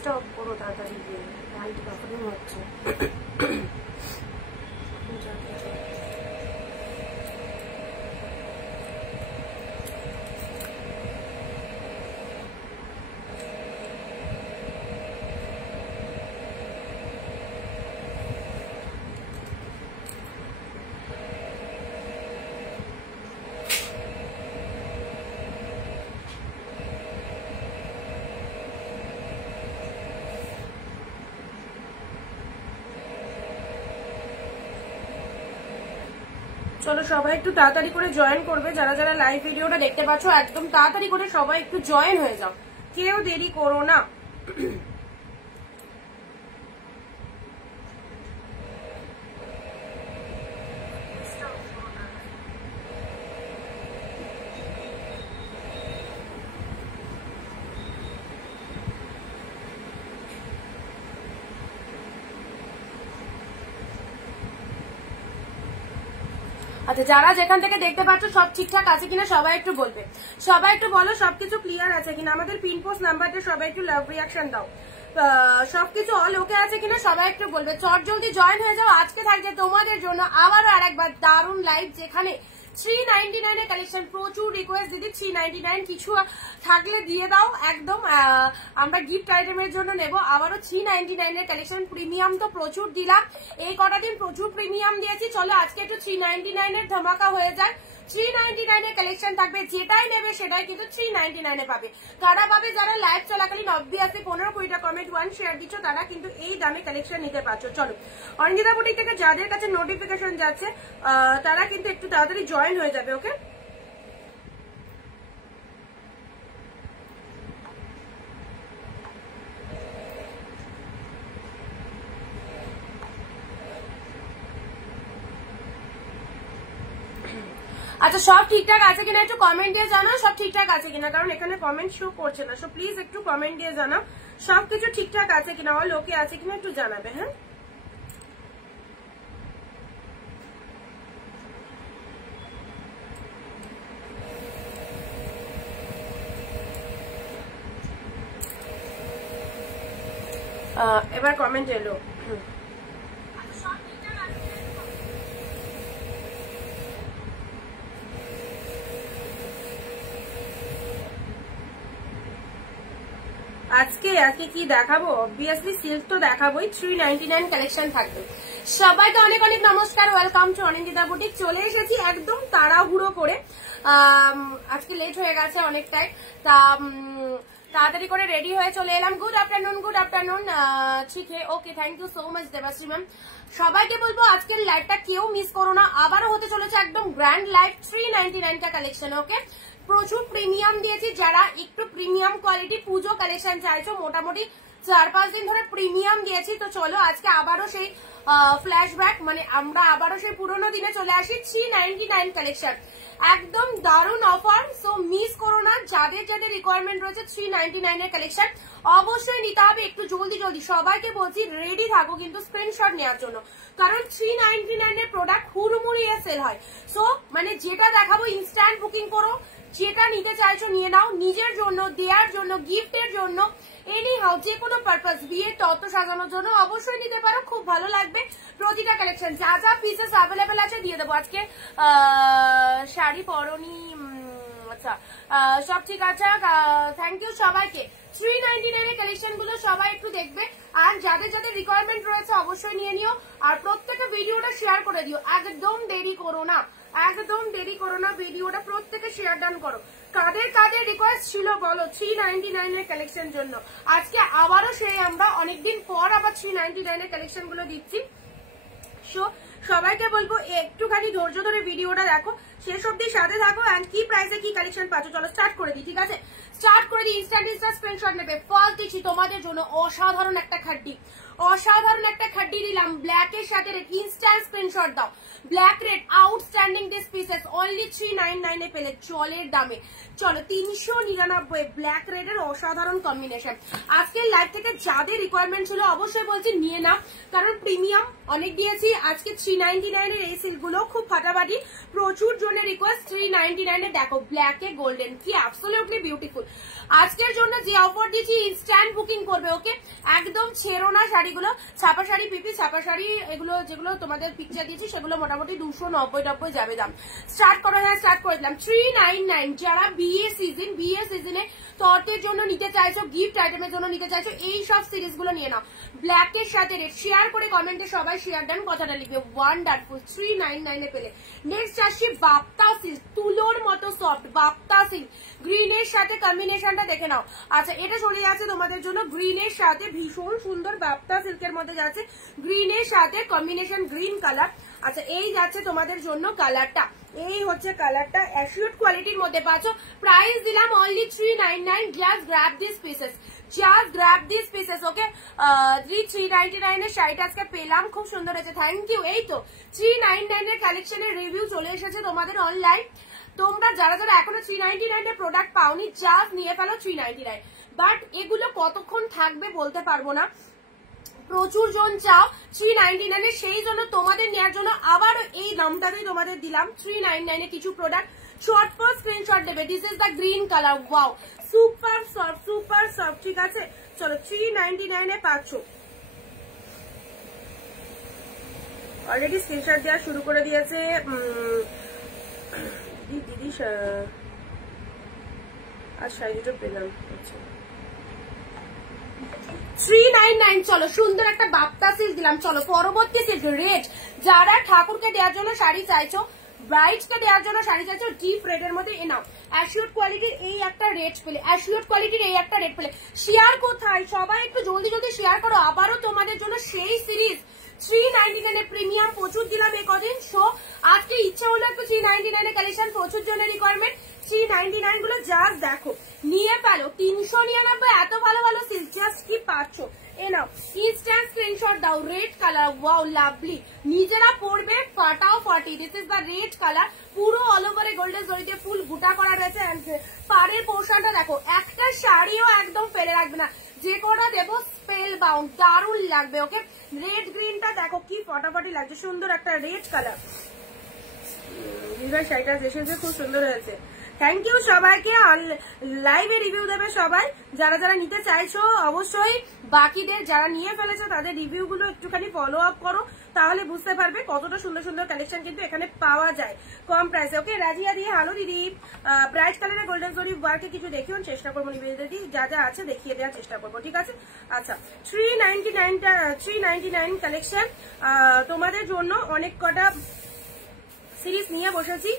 Stop করো তাড়াতাড়ি গিয়ে, লাইট বাফারিং হচ্ছে। চলো সবাই একটু তাড়াতাড়ি করে জয়েন করবে, যারা যারা লাইভ ভিডিওটা দেখতে পাচ্ছ একদম তাড়াতাড়ি করে সবাই একটু জয়েন হয়ে যাও, কেউ দেরি করো না। আচ্ছা, যারা যেখান থেকে দেখতে পাচ্ছ সব ঠিকঠাক আছে কিনা সবাই একটু বলবে, সবাই একটু বলো সবকিছু ক্লিয়ার আছে কিনা। আমাদের পিন পোস্ট নাম্বারটা সবাই একটু লাভ রিয়াকশন দাও, সবকিছু অল ওকে আছে কিনা সবাই একটু বলবে। চট জলদি জয়েন হয়ে যাও। আজকে থাকছে তোমাদের জন্য আবারও আরেকবার দারুণ লাইভ, যেখানে 399 এর কালেকশন। প্রচুর রিকোয়েস্ট দিদি 399 কিছু থাকলে দিয়ে দাও, একদম আমরা গিফট আইটেমের জন্য নেব। আবারও 399 এর কালেকশন। প্রিমিয়াম তো প্রচুর দিলাম, এই কটা দিন প্রচুর প্রিমিয়াম দিয়েছি। চলো আজকে একটু 399 এর ধামাকা হয়ে যায়। 399 এর কালেকশন থাকবে, যেটাই নেবে সেটাই কিন্তু 399 এ পাবে। কারা পাবে? যারা লাইভ চলাকালীন অবভিয়াসলি 15-20টা কমেন্ট 1 শেয়ার দিচ্ছ তারা কিন্তু এই দামে কালেকশন নিতে পারছো। চলো অনিন্দিতা বুটিক থেকে যাদের কাছে নোটিফিকেশন যাচ্ছে তারা কিন্তু একটু তাড়াতাড়ি জয়েন হয়ে যাবে। ওকে, আচ্ছা সব ঠিকঠাক আছে কিনা একটু কমেন্ট দিয়ে জানাও, সব ঠিকঠাক আছে কিনা, কারণ এখানে কমেন্ট শো করছে না। সো প্লিজ একটু কমেন্ট দিয়ে জানাও সবকিছু ঠিকঠাক আছে কিনা, অল ওকে আছে কিনা একটু জানাবে। হ্যাঁ, এবার কমেন্ট এলো। আজকে কি দেখাবো? অবভিয়াসলি সিল্ক তো দেখাবোই, 399 কালেকশন থাকবে। সবাইকে অনেক অনেক নমস্কার, ওয়েলকাম টু অনিন্দিতা বুটিক। চলে এসেছি একদম তাড়াহুড়ো করে, আজকে লেট হয়ে গেছে অনেকটাই, তা তাড়াতাড়ি করে রেডি হয়ে চলে এলাম। Good afternoon, good afternoon. ঠিক আছে, okay, thank you so much Debashree ma'am. সবাইকে বলবো আজকের লাইভটা কেউ মিস করো না, আবারও হতে চলেছে একদম গ্র্যান্ড লাইভ 399 টা কালেকশন। ওকে, প্রচুর প্রিমিয়াম দিয়েছি। যারা একটু প্রিমিয়াম কোয়ালিটি পুজো কালেকশন চাইছো, মোটামুটি 4-5 দিন ধরে প্রিমিয়াম দিয়েছি। তো চলো আজকে আবারও সেই ফ্ল্যাশব্যাক, মানে আমরা আবারও সেই পুরোনো দিনে চলে আসি। 399 কালেকশন, একদম দারুণ অফার। সো মিস করো না, যাদের যাদের রিকোয়ারমেন্ট রয়েছে 399 এর কালেকশন অবশ্যই নিতে হবে। একটু জলদি জলদি সবাইকে বলছি রেডি থাকো কিন্তু স্ক্রিনশট নেওয়ার জন্য, কারণ 399 এর প্রোডাক্ট হুড়মুড়িয়ে সেল হয়। সো মানে যেটা দেখাবো ইনস্ট্যান্ট বুকিং করো, যেটা নিতে চাইছো নিয়ে নাও, নিজের জন্য, দেওয়ার জন্য, গিফটের জন্য, এনি হাউ যে কোনো পারপাস, বিয়ের তত্ত্ব সাজানোর জন্য অবশ্যই নিতে পারো, খুব ভালো লাগবে। প্রতিটা কালেকশন যা যা পিসেস অ্যাভেলেবেল আছে দিয়ে দেবো। আজকে শাড়ি পরনি, আচ্ছা সব ঠিক আছে, থ্যাংক ইউ সবাইকে। 399 এর কালেকশন গুলো সবাই একটু দেখবে, আর যাদের যাদের রিকোয়ারমেন্ট রয়েছে অবশ্যই নিয়ে নিও, আর প্রত্যেকে ভিডিওটা শেয়ার করে দিও, একদম দেরি করো না, একদম দেরি করো না, ভিডিওটা প্রত্যেকে শেয়ার ডান করো। কাদের কাদের রিকোয়েস্ট ছিল বলো 399 এর কালেকশন জন্য? আজকে আবারও সেই আমরা অনেকদিন পর আবার 399 এর কালেকশন গুলো দিচ্ছি। সো সবাইকে বলবো একটুখানি ধৈর্য ধরে ভিডিওটা দেখো, শেষ অব্দি সাথে থাকো, এন্ড কি প্রাইসে কি কালেকশন পাচ্ছ। চলো স্টার্ট করে দিই, ঠিক আছে? স্টার্ট করে দিই। ইনস্ট্যান্ট স্ক্রিনশট নেবে। ফার্স্ট দিচ্ছি তোমাদের জন্য অসাধারণ একটা খাড্ডি, অসাধারণ একটা খাড্ডি দিলাম ব্ল্যাক এর সাথে রেড। ইনস্ট্যান্ট স্ক্রিনশট দাও। Black red outstanding this pieces, only 399 এ পেলে জলের দামে। চলো 399 ব্ল্যাক রেড এর অসাধারণ কম্বিনেশন। আজকের লাইভ থেকে যাদের রিকোয়ারমেন্ট ছিল অবশ্যই বলছি নিয়ে নাও, কারণ প্রিমিয়াম অনেক দিয়েছি। আজকে 399 এর এই সিল্ক গুলো খুব ফাটাফাটি, প্রচুর জন্য রিকোয়েস্ট 399 এ দেখো ব্ল্যাকে গোল্ডেন, কি অ্যাবসলিউটলি বিউটিফুল। আজকের জন্য যে অফার দিচ্ছি ইনস্ট্যান্ট বুকিং করবে, ওকে? একদম ছেড়ো না শাড়িগুলো। ছাপা শাড়ি, পিপি ছাপা শাড়ি, এগুলো যেগুলো তোমাদের পিকচার দিয়েছি সেগুলো মোটামুটি 290 যাবে দাম। স্টার্ট করো, হ্যাঁ স্টার্ট করে দিলাম। 399 যারা বিয়ে সিজনে তটের জন্য নিতে চাইছো, গিফট আইটেমের জন্য নিতে চাইছো, এই সব সিরিজ গুলো নিয়ে নাও। ব্ল্যাকের সাথে রেড শেয়ার করে কমেন্টে সবাই শেয়ার দেন, কথাটা লিখবে ওয়ান্ডারফুল। 399 এ পেলে। নেক্সট আসছি বাপ্তা সিল্ক, তুলোর মতো সফট বাপ্তা সিল্ক, গ্রিনের সাথে কম্বিনেশনটা দেখে নাও। আচ্ছা এটা চলে যাচ্ছে তোমাদের জন্য গ্রিনের সাথে, ভীষণ সুন্দর বাপ্তা সিল্কের মধ্যে যাচ্ছে গ্রিনের সাথে কম্বিনেশন গ্রিন কালার। আচ্ছা এই যাচ্ছে তোমাদের জন্য কালারটা, এই হচ্ছে কালারটা, অ্যাসিওর কোয়ালিটির মধ্যে পাচ্ছ। প্রাইস দিলাম only 399। Just grab this pieces, just grab this pieces, okay? 399 এর শাড়িটা আজকে পেলাম, খুব সুন্দর হয়েছে, থ্যাংক ইউ। এই তো 399 এর কালেকশনের রিভিউ চলে এসেছে তোমাদের অনলাইন। তোমরা যারা যারা এখনো 399 এর প্রোডাক্ট পাওনি, জাস্ট নিয়ে ফেলো 399। বাট এগুলো কতক্ষণ থাকবে বলতে পারবো না, প্রচুর জন চাও 399 এর, সেই জন্য তোমাদের নেওয়ার জন্য আবার এই দামটাতেই তোমাদের দিলাম 399 এ কিছু প্রোডাক্ট। শর্টফট স্ক্রিনশট দেবে। This is the green colour, wow super soft, super soft, ঠিক আছে? চলো 399 এ পাচ্ছ। অলরেডি স্ক্রিনশট দেওয়া শুরু করে দিয়েছে দিদি। আর শাড়ি দুটো পেলাম। আচ্ছা 399। চলো সুন্দর একটা বাপ্তা সিল্ক দিলাম। চলো পরবর্তী সিল্ক রেড, যারা ঠাকুরকে দেওয়ার জন্য শাড়ি চাইছো, ব্রাইডকে দেওয়ার জন্য শাড়ি চাইছো ডিপ রেড এর মধ্যে, এ নাও অ্যাসিওর কোয়ালিটির এই একটা রেড পেলে, অ্যাসিওর কোয়ালিটির এই একটা রেড পেলে। শেয়ার কোথায় সবাই একটু জলদি জলদি শেয়ার করো। আবারও তোমাদের জন্য সেই সিরিজ 399 এ প্রিমিয়াম প্রচুর দিলাম এই কদিন। সো আজকে ইচ্ছা হলো একটু 399 এর কালেকশন, প্রচুর জন্য রিকোয়ারমেন্ট। 399 গুলো জাস্ট দেখো, নিয়ে ফেলো। 399 এত ভালো ভালো সিল্ক, জাস্ট কি পাচ্ছ। এ নাও ইনস্ট্যান্ট স্ক্রিনশট দাও। রেড কালার, ওয়াও লাভলি, নিজেরা পরবে ফাটাও ফাটি। This is the red colour, পুরো অল ওভারে গোল্ডেন জরিতে ফুল বুটা করা রয়েছে। পাড়ের পোর্শনটা দেখো, একটা শাড়িও একদম ফেলে রাখবে না, যে কটা দেবো স্পেল বাউন্ড, দারুণ লাগবে, ওকে? রেড গ্রিনটা দেখো কি ফটাফটি লাগছে, সুন্দর একটা রেড কালার। শাড়িটা এসেছে, খুব সুন্দর হয়েছে। থ্যাংক ইউ সবাইকে। লাইভে রিভিউ দেবে সবাই, যারা যারা নিতে চাইছো। অবশ্যই বাকিদের যারা নিয়ে ফেলেছো তাদের রিভিউ গুলো একটুখানি ফলো আপ করো, তাহলে বুঝতে পারবে কতটা সুন্দর সুন্দর কালেকশন কিন্তু এখানে পাওয়া যায় কম প্রাইসে, ওকে? রাজিয়া দিয়ে হ্যালো দিদি, ব্রাইট কালারের গোল্ডেন জরি ওয়ার্কে কিছু দেখিও, চেষ্টা করবো নিবেদিতা দিদি, যা যা আছে দেখিয়ে দেওয়ার চেষ্টা করবো, ঠিক আছে? আচ্ছা 399 কালেকশন তোমাদের জন্য অনেক কটা সিরিজ নিয়ে বসেছি।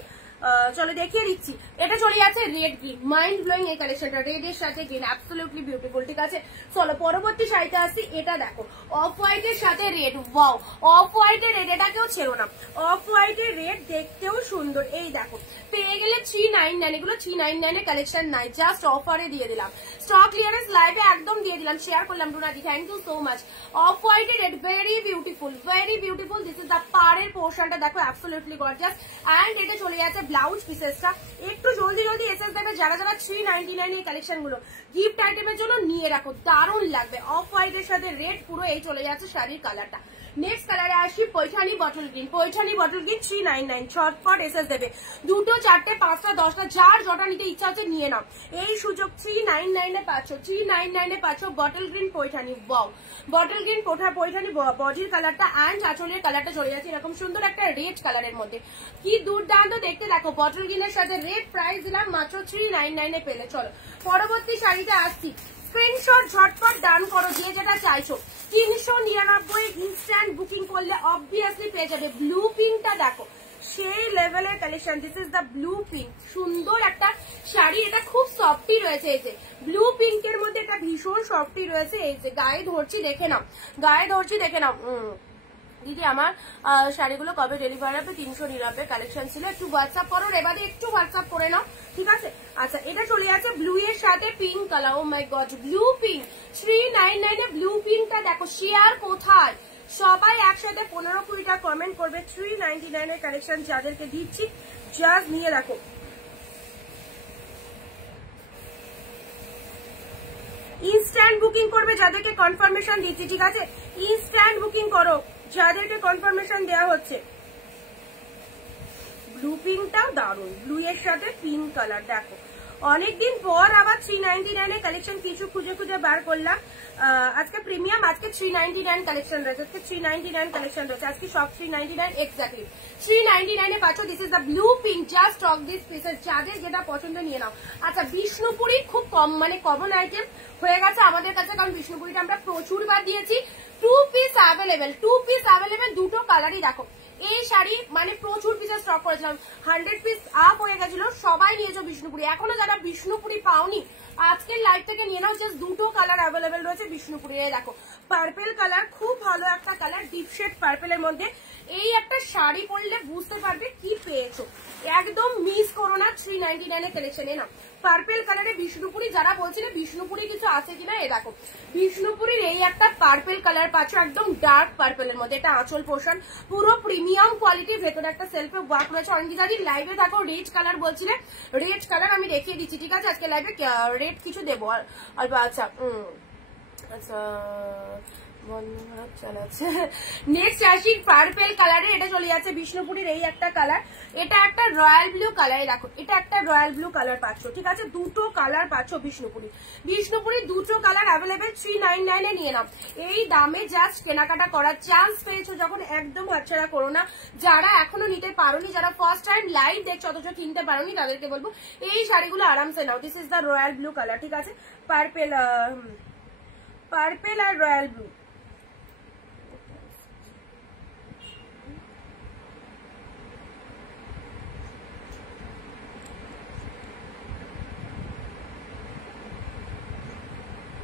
চলো দেখিয়ে দিচ্ছি। এটা চলে যাচ্ছে রেড গ্রিন, মাইন্ড ব্লোয়িং এই কালেকশনটা, রেড এর সাথে গ্রিন, অ্যাবসলিউটলি বিউটিফুল, ঠিক আছে? চলো পরবর্তী শাড়িতে আসছি। এটা দেখো অফ হোয়াইট এর সাথে রেড, ওয়াও অফ হোয়াইট এর রেড, এটাকেও ছেড়ো না। অফ হোয়াইট এর রেড দেখতেও সুন্দর। এই দেখো পেয়ে গেলে 399, এগুলো 399 এর কালেকশন নাই, জাস্ট অফারে দিয়ে দিলাম। স্টক ক্লিয়ারেন্স লাইভে একদম দিয়ে দিলাম, শেয়ার করলাম রুনাদি, thank you so much. Off white এর red, very beautiful, very beautiful. This is the পাড়ের পোর্শনটা দেখো, অ্যাবসলিউটলি গর্জিয়াস। অ্যান্ড এটা চলে যাচ্ছে ব্লাউজ পিসেসটা, একটু জলদি জলদি এসএস দেবে যারা যারা 399 এই কালেকশন গুলো গিফট আইটেমের জন্য নিয়ে রাখো, দারুণ লাগবে। অফ হোয়াইট এর সাথে রেড, পুরো এই চলে যাচ্ছে শাড়ির কালারটা। নেক্সট কালারে আসি Paithani bottle green, Paithani bottle green 399, ছটফট এসএস দেবে, 2, 4, 5, 10টা, যার যটা নিতে ইচ্ছা হচ্ছে নিয়ে নাও। এই সুযোগ 399 এ পাচ্ছ, 399 এ পাচ্ছ bottle green Paithani, wow bottle green Paithani. বডির কালারটা অ্যান্ড আঁচলের কালারটা চলে যাচ্ছে এরকম সুন্দর একটা রেড কালারের মধ্যে, কি দুর্দান্ত দেখতে। দেখো বটল গ্রিনের সাথে রেড, প্রাইস দিলাম মাত্র 399 এ পেলে। চলো পরবর্তী শাড়িতে আসছি। স্ক্রিনশট ঝটপট ডান করো যে যেটা চাইছো। 399 ইনস্ট্যান্ট বুকিং করলে অবভিয়াসলি পেয়ে যাবে। ব্লু পিঙ্কটা দেখো, সেই লেভেলের collection. This is the blue pink, সুন্দর একটা শাড়ি, এটা খুব সফটি রয়েছে। এই যে ব্লু পিঙ্কের মধ্যে এটা ভীষণ সফটি রয়েছে। এই যে গায়ে ধরছি দেখে নাও, গায়ে ধরছি দেখে নাও। দিদি আমার শাড়িগুলো কবে ডেলিভারি হবে? 399 কালেকশন ছিল, একটু হোয়াটসঅ্যাপ করো, এবারে একটু হোয়াটসঅ্যাপ করে নাও, ঠিক আছে? আচ্ছা এটা চলে যাচ্ছে ব্লু এর সাথে পিঙ্ক কালার, ও মাই গড ব্লু পিঙ্ক 399 এ ব্লু পিঙ্কটা দেখো, শেয়ার কোথায়? সবাই একসাথে 15-20টা কমেন্ট করবে। 399 এর কালেকশন যাদেরকে দিচ্ছি জাস্ট নিয়ে রাখো। ইনস্ট্যান্ট বুকিং করবে যাদেরকে কনফার্মেশন দিচ্ছি, ঠিক আছে? ইনস্ট্যান্ট বুকিং করো যাদেরকে কনফার্মেশন দেওয়া হচ্ছে। ব্লু পিঙ্কটাও দারুন, ব্লু এর সাথে পিঙ্ক কালার। দেখো অনেকদিন পর আবার 399 এর কালেকশন কিছু খুঁজে খুঁজে বার করলাম। আজকে প্রিমিয়াম, আজকে 399 কালেকশন রয়েছে, আজকে 399 কালেকশন রয়েছে, আজকে সব 399 এক্স্যাক্টলি 399 এ পাচ্ছ। This is the blue pink, just stock this pieces, যাদের যেটা পছন্দ নিয়ে নাও। আচ্ছা বিষ্ণুপুরি খুব কম মানে কমন আইটেম হয়ে গেছে আমাদের কাছে, কারণ বিষ্ণুপুরিটা আমরা প্রচুর বার দিয়েছি। 2 পিস অ্যাভেলেবেল, 2 পিস অ্যাভেলেবেল, দুটো কালারই দেখো। এই শাড়ি মানে প্রচুর পিসের স্টক করেছিলাম, 100 পিস আপ হয়ে গেছিল, সবাই নিয়েছো বিষ্ণুপুরি। এখনো যারা বিষ্ণুপুরি পাওনি আজকের লাইভ থেকে নিয়ে নাও, জাস্ট দুটো কালার অ্যাভেলেবেল রয়েছে বিষ্ণুপুরি। দেখো পার্পেল কালার, খুব ভালো একটা কালার, ডিপ শেড পার্পেলের মধ্যে। এই একটা শাড়ি পরলে বুঝতে পারবে কি পেয়েছো, একদম মিস করো না 399 এর কালেকশনে না। পার্পেল কালারে বিষ্ণুপুরি, যারা বলছিলে বিষ্ণুপুরি কিছু আছে কিনা, এ দেখো বিষ্ণুপুরির এই একটা পার্পেল কালার পাচ্ছ, একদম ডার্ক পার্পেলের মধ্যে। এটা আঁচল পোর্শন, পুরো প্রিমিয়াম কোয়ালিটির, ভেতরে একটা সেলফে ওয়ার্ক রয়েছে। অঙ্কিতাদি লাইভে থাকো, রেড কালার বলছিলে, রেড কালার আমি দেখিয়ে দিচ্ছি, ঠিক আছে? আজকে লাইভে রেড কিছু দেবো অল্প। আচ্ছা আচ্ছা নেক্সট আসি পার্পেল কালারে, এটা চলে যাচ্ছে বিষ্ণুপুরির এই একটা কালার, এটা একটা রয়্যাল ব্লু কালার। দেখো এটা একটা রয়্যাল ব্লু কালার পাচ্ছ, ঠিক আছে? দুটো কালার পাচ্ছ বিষ্ণুপুরি, বিষ্ণুপুরির দুটো কালার অ্যাভেলেবেল। 399 এ নিয়ে নাও, এই দামে জাস্ট কেনাকাটা করার চান্স পেয়েছো যখন, একদম হাতছাড়া করো না। যারা এখনো নিতে পারোনি, যারা ফার্স্ট টাইম লাইভ দেখছো অথচ কিনতে পারোনি, তাদেরকে বলবো এই শাড়িগুলো আরামসে নাও। This is the royal blue colour, ঠিক আছে? পার্পেল পার্পেল আর রয়্যাল ব্লু।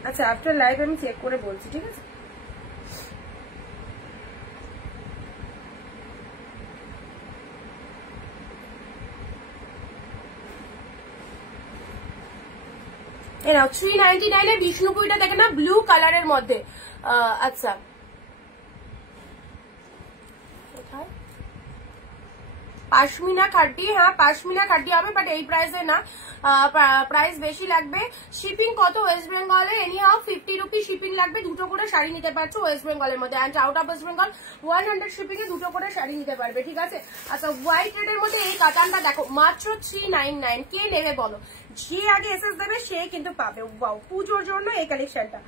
আচ্ছা আফটার লাইভ আমি চেক করে বলছি, ঠিক আছে? এ নাও 399 এ বিষ্ণুপুরিটা দেখে না, ব্লু কালারের মধ্যে। আচ্ছা পাশমিনা খাড্ডি, হ্যাঁ পাশমিনা খাড্ডি হবে, বাট এই প্রাইসে না, প্রাইস বেশি লাগবে। শিপিং কত ওয়েস্ট বেঙ্গলে? এনি হাউ 50 রুপি শিপিং লাগবে, দুটো করে শাড়ি নিতে পারছো ওয়েস্ট বেঙ্গলের মধ্যে। And out of West Bengal 100 shipping এ দুটো করে শাড়ি নিতে পারবে, ঠিক আছে? আচ্ছা হোয়াইট রেডের মধ্যে এই কাতানটা দেখো, মাত্র 399। কে নেবে বলো? যে আগে এসএস দেবে সে কিন্তু পাবে। ওয়াও, পুজোর জন্য এই কালেকশনটা,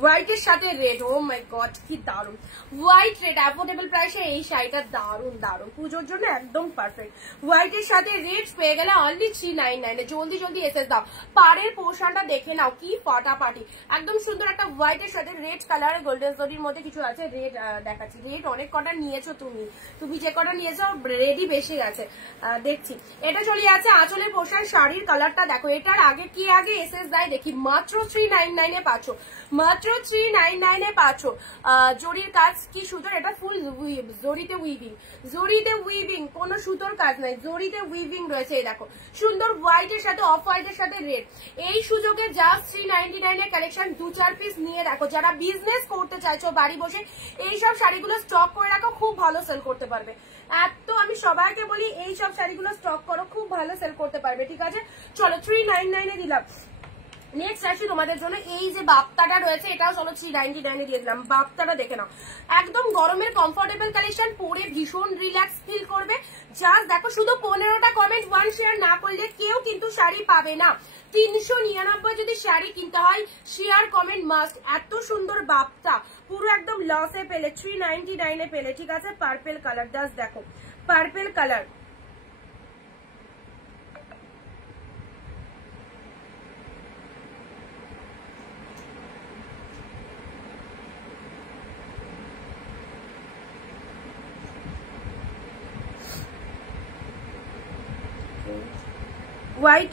হোয়াইট এর সাথে রেড, ও মাই গড কি দারুন। হোয়াইট রেড অ্যাফোর্ডেবল প্রাইসে এই শাড়িটা দারুন দারুন, পুজোর জন্য একদম পারফেক্ট। হোয়াইট এর সাথে রেড পেয়ে গেলে অনলি 399 এ। জলদি জলদি এসএস দাও, পাড়ের পোর্শনটা দেখে নাও কি ফাটাফাটি, একদম সুন্দর একটা হোয়াইট এর সাথে রেড কালার, গোল্ডেন জরির মধ্যে কিছু আছে। রেড দেখাচ্ছি, রেড অনেক কটা নিয়েছো তুমি যে কটা নিয়েছো রেডই বেশি আছে দেখছি। এটা চলে যাচ্ছে আঁচলের পোর্শন, শাড়ির কালারটা দেখো। এটার আগে কি আগে এসএস দেয় দেখি, মাত্র 399 এ পাচ্ছ, মাত্র 399 এ পাচ্ছ। জরির কাজ কি সুন্দর, এটা ফুল জরিতে উইভিং, জরিতে উইভিং, কোনো সুতোর কাজ নাই, জরিতে উইভিং রয়েছে। এই দেখো সুন্দর হোয়াইট এর সাথে অফ হোয়াইট এর সাথে রেড। এই সুযোগে জাস্ট 399 এর কালেকশন 2-4 পিস নিয়ে রাখো। যারা বিজনেস করতে চাইছো বাড়ি বসে, এইসব শাড়িগুলো স্টক করে রাখো, খুব ভালো সেল করতে পারবে। এত আমি সবাইকে বলি এইসব শাড়িগুলো স্টক করো, খুব ভালো সেল করতে পারবে, ঠিক আছে? চলো 399 এ দিলাম। নেক্সট আসি তোমাদের জন্য, এই যে বাপ্তাটা রয়েছে, এটাও চলো 399 এ দিয়ে দিলাম। বাপ্তাটা দেখে নাও, একদম গরমের কমফোর্টেবল কালেকশন, পরে ভীষণ রিল্যাক্স ফিল করবে। জাস্ট দেখো, শুধু 15টা কমেন্ট 1 শেয়ার না করলে কেউ কিন্তু শাড়ি পাবে না। 399 যদি শাড়ি কিনতে হয়, শেয়ার কমেন্ট মাস্ট। এত সুন্দর বাপ্তা, পুরো একদম লসে পেলে, 399 এ পেলে, ঠিক আছে? পার্পেল কালার, জাস্ট দেখো পার্পেল কালার। হোয়াইট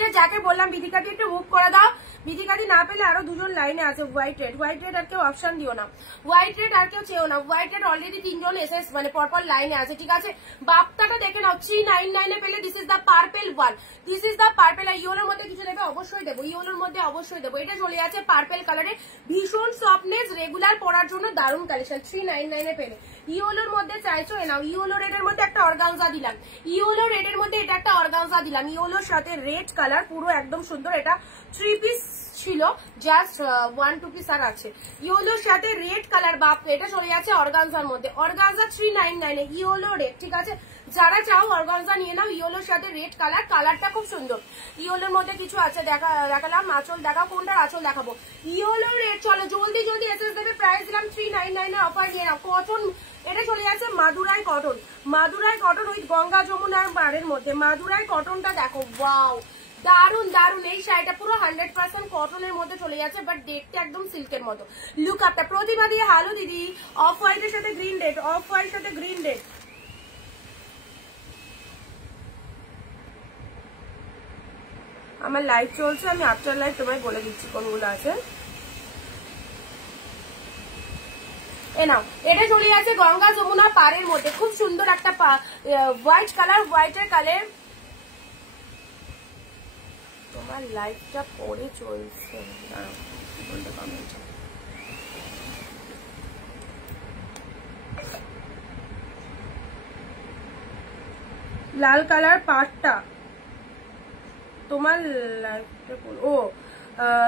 রেড যাকে বললাম বিধিকাটি একটু মুভ করে দাও। বিধিকাটি না পেলে আরো দুজন লাইনে আছে। হোয়াইট রেড আর কেউ অপশন দিও না, হোয়াইট রেড আর কেউ চেও না। হোয়াইট রেড অলরেডি 3 জন এসএস মানে পরপর লাইনে আছে, ঠিক আছে? বাপ্তাটা দেখে নাও, 399 এ পেলে। This is the purple one, this is the purple. আর ইয়েলোর মধ্যে কিছু দেবে অবশ্যই দেবো, ইয়েলোর মধ্যে অবশ্যই দেবো। এটা চলে যাচ্ছে পার্পেল কালারে, ভীষণ সফটনেস, রেগুলার পরার জন্য দারুণ কালেকশন। 399 এ পেলে। ইয়েলোর মধ্যে চাইছো এ নাও, ইয়েলো রেডের মধ্যে একটা অর্গানজা দিলাম, ইয়েলো রেডের মধ্যে এটা একটা অর্গানজা দিলাম, ইয়েলোর সাথে রেড কালার, পুরো একদম সুন্দর। এটা 3 পিস ছিল, জাস্ট 1-2 পিস আর আছে। ইয়েলোর সাথে রেড কালার, বাপ এটা চলে যাচ্ছে অর্গানজার মধ্যে, অর্গানজা 399 ইয়েলো রেড, ঠিক আছে? যারা চাও অর্গানজা নিয়ে নাও, ইয়েলোর সাথে রেড কালার, কালারটা খুব সুন্দর। ইয়েলোর মধ্যে কিছু আছে, দেখালাম। আঁচল দেখাও, কোনটার আঁচল দেখাবো? Yellow red. চলো জলদি জলদি এসএস দেবে। প্রাইস দিলাম 399 এর অফার নিয়ে নাও। কটন, এটা চলে যাচ্ছে Madurai cotton, Madurai cotton with Ganga যমুনার পাড়ের মধ্যে। মাদুরাই কটনটা দেখো, ওয়াও দারুন দারুন। এই শাড়িটা পুরো 100% কটনের মধ্যে চলে যাচ্ছে, বাট দেখতে একদম সিল্কের মতো। লুক আপটা প্রতিভা দিয়ে হ্যালো দিদি, অফ হোয়াইটের সাথে গ্রিন রেড, অফ হোয়াইটের সাথে গ্রিন রেড। আমার লাইভ চলছে, আমি আফটার লাইভ তোমায় বলে দিচ্ছি কোনগুলো আছে। এ নাও, এটা চলে যাচ্ছে গঙ্গা যমুনা পাড়ের মধ্যে, খুব সুন্দর একটা হোয়াইট কালার, হোয়াইটের কালার। তোমার লাইভটা পরে চলছে, লাল কালার পাড়টা। তোমার লাইভটা ও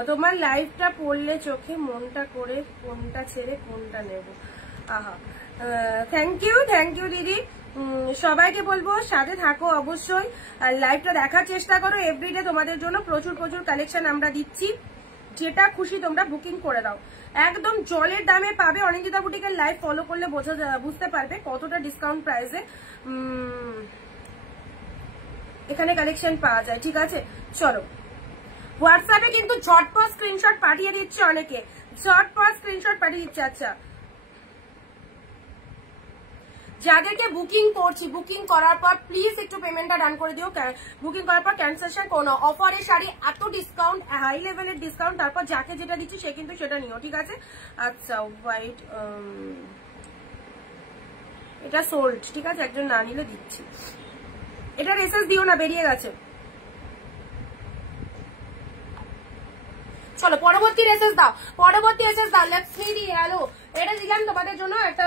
তোমার লাইভটা পড়লে চোখে মনটা করে কোনটা ছেড়ে কোনটা নেব। আহা, থ্যাংক ইউ দিদি। সবাইকে বলবো সাথে থাকো অবশ্যই, আর লাইভটা দেখার চেষ্টা করো। এভরিডে তোমাদের জন্য প্রচুর প্রচুর কালেকশন আমরা দিচ্ছি, যেটা খুশি তোমরা বুকিং করে দাও। একদম জলের দামে পাবে। অনিন্দিতা বুটিকের লাইভ ফলো করলে বুঝতে পারবে কতটা ডিসকাউন্ট প্রাইসে এখানে কালেকশন পাওয়া যায়, ঠিক আছে? চলো, হোয়াটসঅ্যাপে কিন্তু ঝটপট স্ক্রিনশট পাঠিয়ে দিচ্ছে অনেকে, ঝটপট স্ক্রিনশট পাঠিয়ে দিচ্ছে। আচ্ছা, যাদেরকে বুকিং করছি, বুকিং করার পর প্লিজ একটু পেমেন্টটা ডান করে দিও। বুকিং করার পর ক্যান্সেলেশন কোনো অফারের শাড়ি, এত ডিসকাউন্ট, হাই লেভেলের ডিসকাউন্ট, তারপর যাকে যেটা দিচ্ছি সে কিন্তু সেটা নিও, ঠিক আছে? আচ্ছা, হোয়াইট, এটা সোল্ড, ঠিক আছে? একজন না নিলে দিচ্ছি। এটা রেসেস দিও না, বেরিয়ে গেছে। চলো পরবর্তী এসএস দাও, পরবর্তী এসএস দাও। লক্ষ্মী দি হ্যালো, এটা দিলাম তোমাদের জন্য, একটা